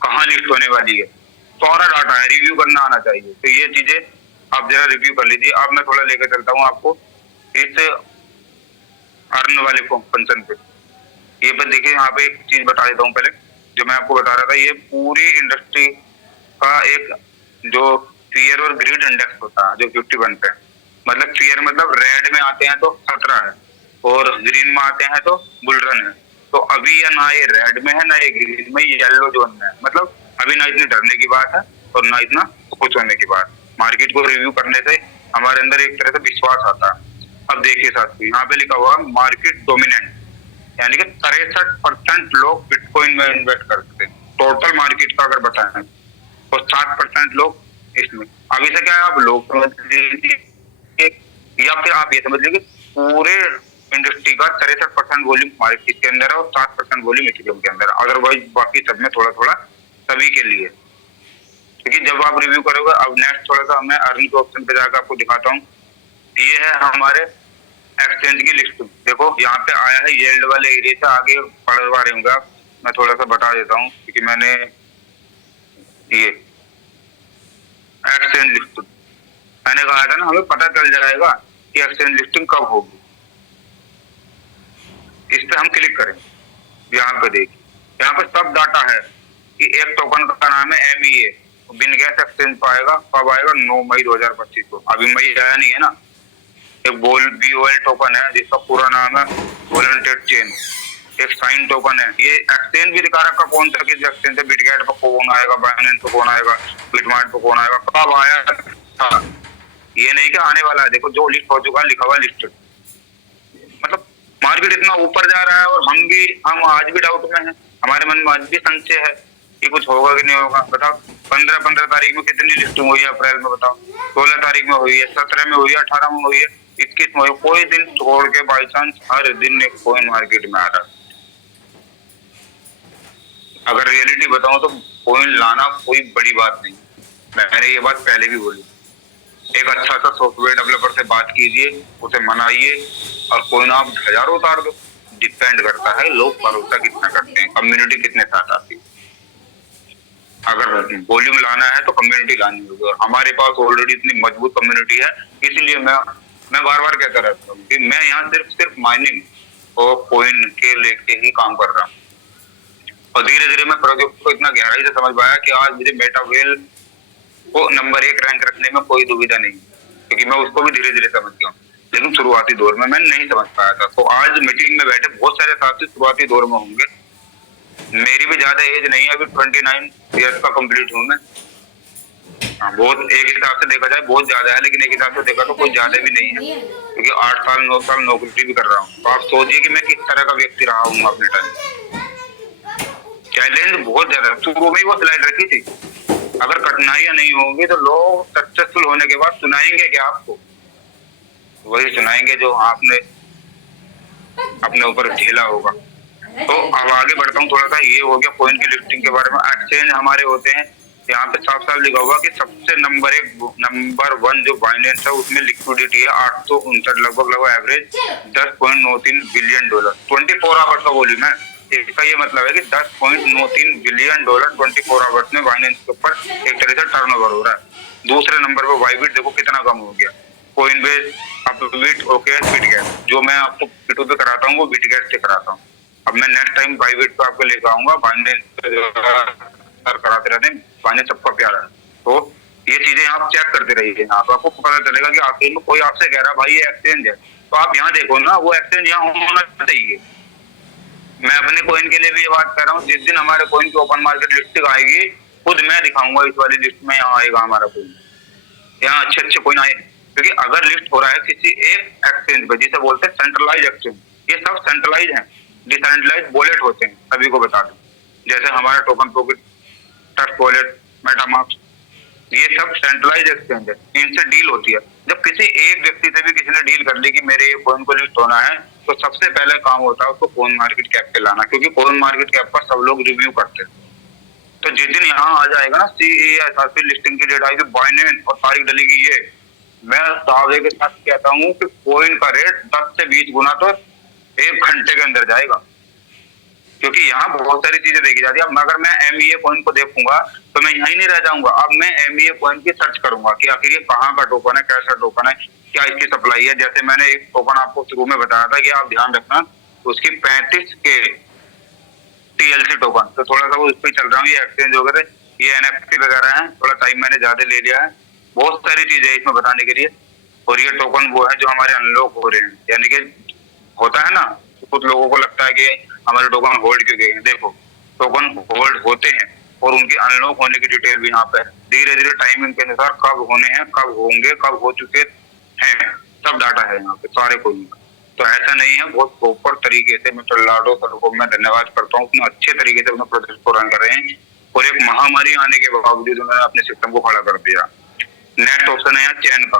कहाँ लिस्ट होने वाली है, सारा डाटा है, रिव्यू करना आना चाहिए। तो ये चीजें आप जरा रिव्यू कर लीजिए। अब मैं थोड़ा लेकर चलता हूँ आपको इस अर्न वाले फंक्शन पे। ये पर देखिए, यहाँ पे एक चीज बता देता हूँ पहले, जो मैं आपको बता रहा था, ये पूरी इंडस्ट्री का एक जो फियर और ग्रीड इंडेक्स होता है जो 51 पे, मतलब फियर मतलब रेड में आते हैं तो 17 है, और ग्रीन में आते हैं तो बुलरन है। तो अभी ये ना ये रेड में है ना ये ग्रीन में, ये येलो जोन में है। मतलब अभी ना इतनी डरने की बात है और ना इतना खुश होने की बात। मार्केट को रिव्यू करने से हमारे अंदर एक तरह से विश्वास आता है। अब देखिए साथियों, यहाँ पे लिखा हुआ मार्केट डोमिनेंट, यानी कि 63% लोग बिटकॉइन में इन्वेस्ट करते हैं टोटल मार्केट का अगर बताएं, और 7% लोग इसमें। अब इसे क्या है, आप लोग समझ लीजिए या फिर आप ये समझ लीजिए पूरे इंडस्ट्री का 63% वॉल्यूम मार्केट के अंदर है और 7% वॉल्यूम इथेरियम के अंदर, अदरवाइज बाकी सब में थोड़ा थोड़ा सभी के लिए। क्योंकि जब आप रिव्यू करोगे, अब नेक्स्ट थोड़ा सा मैं अर्निंग के ऑप्शन पे जाकर आपको दिखाता हूँ। ये है हमारे एक्सचेंज की लिस्ट। देखो यहाँ पे आया है येल्ड वाले एरिया से, आगे पढ़वा रहे होंगे आप, मैं थोड़ा सा बता देता हूँ क्योंकि मैंने ये एक्सचेंज लिस्ट मैंने कहा था ना, हमें पता चल जाएगा कि एक्सचेंज लिस्टिंग कब होगी। इस पे हम क्लिक करें, यहाँ पे देखिए, यहाँ पे सब डाटा है कि एक टोकन का नाम है MEA, बिनगैस एक्सचेंज पाएगा, कब आएगा 9 मई 2025 को। अभी मई आया नहीं है ना। एक BOL टोकन है जिसका पूरा नाम है वॉलंटेड चेन, एक साइन टोकन है। ये एक्सचेंज भी दिखा रखा कौन सा किस एक्सचेंज है, बिटगेट पर कौन आएगा, बाइनेंस पर कौन आएगा, बिटमार्ट पर कौन आएगा, कब आया था, ये नहीं कि आने वाला है। देखो जो लिस्ट हो चुका है लिखा हुआ लिस्टेड। मतलब मार्केट इतना ऊपर जा रहा है और हम आज भी डाउट में हैं, हमारे मन में आज भी संशय है कि कुछ होगा कि नहीं होगा। बताओ 15 तारीख में कितनी लिस्टिंग हुई है अप्रैल में, बताओ 16 तारीख में हुई है, 17 में हुई है, 18 में हुई है, 21 में हुई है, कोई दिन छोड़ के बाई चांस हर दिन एक कॉइन मार्केट में आ रहा है। अगर रियलिटी बताऊं तो कॉइन लाना कोई बड़ी बात नहीं, मैंने ये बात पहले भी बोली। एक अच्छा सा सॉफ्टवेयर डेवलपर से बात कीजिए, उसे मनाइए और कॉइन आप हजारों उतार दो। डिपेंड करता है लोग भरोसा कितना करते हैं, कम्युनिटी कितने साथ आती है। अगर वॉल्यूम लाना है तो कम्युनिटी लानी होगी, और हमारे पास ऑलरेडी इतनी मजबूत कम्युनिटी है। इसलिए मैं बार बार कहता रहता हूँ कि मैं यहाँ सिर्फ माइनिंग और कॉइन के लेके ही काम कर रहा हूँ। और धीरे धीरे मैं प्रोजेक्ट को इतना गहराई से समझ पाया कि आज मुझे मेटावेल को नंबर 1 रैंक रखने में कोई दुविधा नहीं, क्योंकि मैं उसको भी धीरे धीरे समझ गया हूँ। लेकिन शुरुआती दौर में मैं नहीं समझ पाया था। तो आज मीटिंग में बैठे बहुत सारे साथी शुरुआती दौर में होंगे। मेरी भी ज्यादा एज नहीं है, अभी 29 ईयर्स का कंप्लीट हूँ मैं। हाँ, बहुत एक हिसाब से देखा जाए बहुत ज्यादा है, लेकिन एक हिसाब से देखा तो कोई ज्यादा भी नहीं है, क्योंकि 8 साल 9 साल नौकरी भी कर रहा हूँ। तो आप सोचिए कि मैं किस तरह का व्यक्ति रहा हूँ अपने टाइम। चैलेंज बहुत ज्यादा, शुरू में ही वो स्लाइड रखी थी, अगर कठिनाइयां नहीं होंगी तो लोग सक्सेसफुल होने के बाद सुनाएंगे क्या आपको, वही सुनाएंगे जो आपने अपने ऊपर झेला होगा। तो अब आगे बढ़ता हूँ थोड़ा सा। ये हो गया कॉइन की लिस्टिंग के बारे में। एक्सचेंज हमारे होते हैं, यहाँ पे साफ साफ लिखा हुआ कि सबसे नंबर 1 जो बाइनेंस है उसमें लिक्विडिटी है 859 लगभग एवरेज $10.93 बिलियन, 24 आवर्स का वॉल्यूम है। इसका ये मतलब है कि $10.93 बिलियन 24 आवर्स में बाइनेंस के ऊपर एक तरह से टर्नओवर हो रहा है। दूसरे नंबर पर बाइबिट देखो कितना कम हो गया, कॉइनबेस, अपबिट, ओके, बिटगेट। जो मैं आपको P2 पे कराता हूँ वो बिटगेट से कराता हूँ। अब मैं नेक्स्ट टाइम बाइबिट पे आपको लेकर आऊंगा, बाइनेंस कराते रहते हैं, बाइनेंस सबका प्यारा है। तो ये चीजें आप चेक करते रहिए, यहाँ तो आपको पता चलेगा कि आखिर में कोई आपसे कह रहा भाई ये एक्सचेंज है, तो आप यहाँ देखो ना वो एक्सचेंज यहाँ होना चाहिए। मैं अपने कॉइन के लिए भी ये बात कर रहा हूँ, जिस दिन हमारे कॉइन की ओपन मार्केट लिस्टिंग आएगी खुद मैं दिखाऊंगा इस वाली लिस्ट में यहाँ आएगा हमारा कॉइन, यहाँ अच्छे कॉइन आए। क्योंकि अगर लिस्ट हो रहा है किसी एक एक्सचेंज पे, जिसे बोलते हैं सेंट्रलाइज एक्सचेंज, ये सब सेंट्रलाइज है, डिसेंट्रलाइज वॉलेट होते हैं, सभी को बता दूं। जैसे हमारा token pocket trust wallet, MetaMask, ये सब सेंट्रलाइज एक्सचेंज है, इनसे डील होती है। जब किसी एक व्यक्ति से भी किसी ने डील कर ली कि मेरे कॉइन को लिस्ट होना है, तो सबसे पहले काम होता है उसको कॉइन मार्केट कैप पे लाना, क्योंकि कॉइन मार्केट कैप पर सब लोग रिव्यू करते हैं। तो जिस दिन यहाँ आ जाएगा ना CESRP लिस्टिंग की डेट आएगी, बाइनेंस और तारीख डलेगी, ये मैं दावे के साथ कहता हूँ कि कॉइन का रेट 10 से 20 गुना तो 1 घंटे के अंदर जाएगा, क्योंकि यहाँ बहुत सारी चीजें देखी जाती है। अब अगर मैं MEA कॉइन को देखूंगा तो मैं यहीं नहीं रह जाऊंगा, अब मैं MEA कॉइन की सर्च करूंगा कि आखिर ये कहाँ का टोकन है, कैसा टोकन है, क्या इसकी सप्लाई है। जैसे मैंने एक टोकन आपको शुरू में बताया था कि आप ध्यान रखना, उसकी 35 के TLC टोकन, तो थोड़ा सा वो उस पर चल रहा हूँ। ये एक्सचेंज वगैरह, ये NFT वगैरह है, थोड़ा टाइम मैंने ज्यादा ले लिया है, बहुत सारी चीजें इसमें बताने के लिए। और ये टोकन वो है जो हमारे अनलॉक हो रहे हैं, यानी कि होता है ना, कुछ लोगों को लगता है कि हमारे टोकन होल्ड क्यों गए हैं। देखो, टोकन होल्ड होते हैं और उनके अनलॉक होने की डिटेल भी यहाँ पे है। धीरे धीरे टाइमिंग के अनुसार कब होने हैं, कब होंगे, कब हो चुके हैं, सब डाटा है यहाँ पे सारे कोई। तो ऐसा नहीं है, बहुत प्रॉपर तरीके से मिस्टर लाडो सर को मैं धन्यवाद करता हूँ, उतने अच्छे तरीके से अपने प्रोजेक्ट को रन कर रहे हैं। और एक महामारी आने के बावजूद उन्होंने अपने सिस्टम को खड़ा कर दिया। नेक्स्ट ऑप्शन है यहाँ चैन का,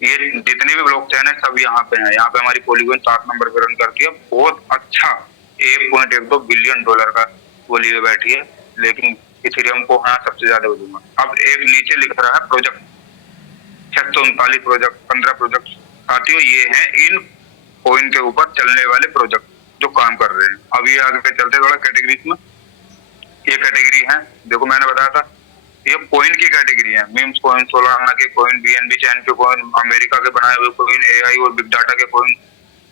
ये जितने भी ब्लॉक चैन है सब यहाँ पे है। यहाँ पे हमारी पॉलीगॉन 7 नंबर पे रन करती है, बहुत अच्छा $1.12 बिलियन का वो लिए बैठी है, लेकिन इथेरियम को हाँ सबसे ज्यादा हो दूंगा। अब एक नीचे लिख रहा है प्रोजेक्ट 639 प्रोजेक्ट, 15 प्रोजेक्ट साथियों, ये हैं इन कॉइन के ऊपर चलने वाले प्रोजेक्ट जो काम कर रहे हैं। अब ये आगे चलते थोड़ा कैटेगरीज में, ये कैटेगरी है, देखो मैंने बताया था ये कॉइन की कैटेगरी है। मीम्स कॉइन, सोलाना के कॉइन, BNB चैन के कॉइन, अमेरिका के बनाए हुए कॉइन, AI और बिग डाटा के कॉइन,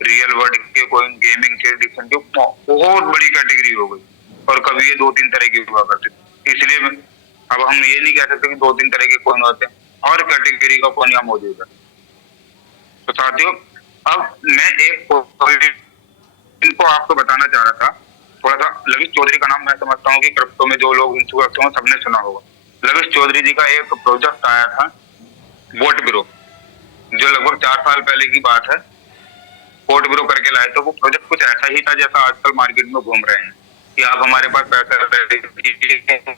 रियल वर्ल्ड के कॉइन, गेमिंग के डिफरेंट के, बहुत बड़ी कैटेगरी हो गई। और कभी ये 2-3 तरह की हुआ करते, इसलिए अब हम ये नहीं कह सकते कि 2-3 तरह के कॉइन होते हैं, और कैटेगरी का कॉइन यहाँ मौजूद है। तो साथियों, अब मैं एक इनको आपको बताना चाह रहा था, थोड़ा सा लविश चौधरी का नाम मैं समझता हूँ कि क्रिप्टो में जो लोग इंस्टू करते हैं सबने सुना होगा। लविश चौधरी जी का एक प्रोजेक्ट आया था बोट ब्रो, जो लगभग 4 साल पहले की बात है, बोट ब्रो करके लाए। तो वो प्रोजेक्ट कुछ ऐसा ही था जैसा आजकल मार्केट में घूम रहे हैं कि आप हमारे पास पैसा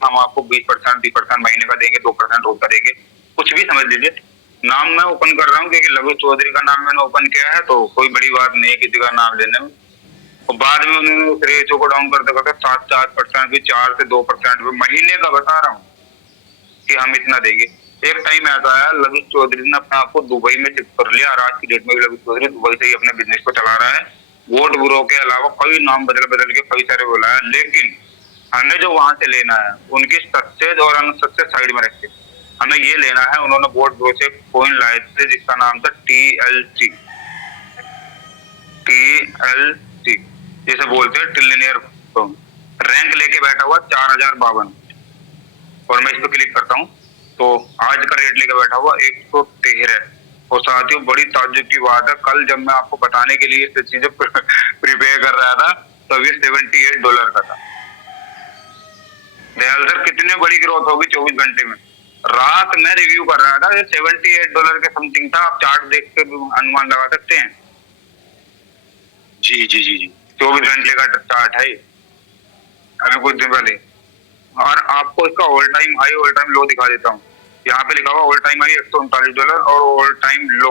हम आपको 20%, 30% महीने का देंगे, 2% रोज का देंगे, कुछ भी समझ लीजिए। नाम मैं ओपन कर रहा हूँ क्योंकि लविश चौधरी का नाम मैंने ओपन किया है, तो कोई बड़ी बात नहीं है किसी का नाम लेने में। और बाद में उन्होंने उस रेशो को डाउन करते करते 7-4%, फिर 4 से 2% महीने का बता रहा हूँ कि हम इतना देंगे। एक टाइम ऐसा आया, लविश चौधरी ने अपने आप को दुबई में शिफ्ट कर लिया, और आज की डेट में भी लविश चौधरी दुबई से ही अपने बिजनेस को चला रहा है। वोट ब्रो के अलावा कई नाम बदल बदल के कई सारे बोला है, लेकिन हमें जो वहां से लेना है उनकी सक्सेस और अनसक्सेस साइड में रखते हमें ये लेना है। उन्होंने वोट ब्रो से कॉइन लाए थे जिसका नाम था TLC, जिसे बोलते हैं ट्रिलियनियर कॉइन। रैंक लेके बैठा हुआ 4052, और मैं इस पर क्लिक करता हूँ तो आज का रेट लेके बैठा हुआ 113। और साथियों, बड़ी ताज्जुब की बात है, कल जब मैं आपको बताने के लिए इस चीजें प्रिपेयर कर रहा था तो ये $78 का था। दयाल सर, कितनी बड़ी ग्रोथ होगी 24 घंटे में। रात में रिव्यू कर रहा था, ये $78 के समथिंग था, आप चार्ट देख के अनुमान लगा सकते हैं। जी जी जी जी 24 घंटे का चार्ट है अभी कुछ दिन पहले। और आपको इसका all time high, all time low दिखा देता हूँ। यहाँ पे लिखा हुआ ऑल टाइम हाई $139 और ऑल टाइम लो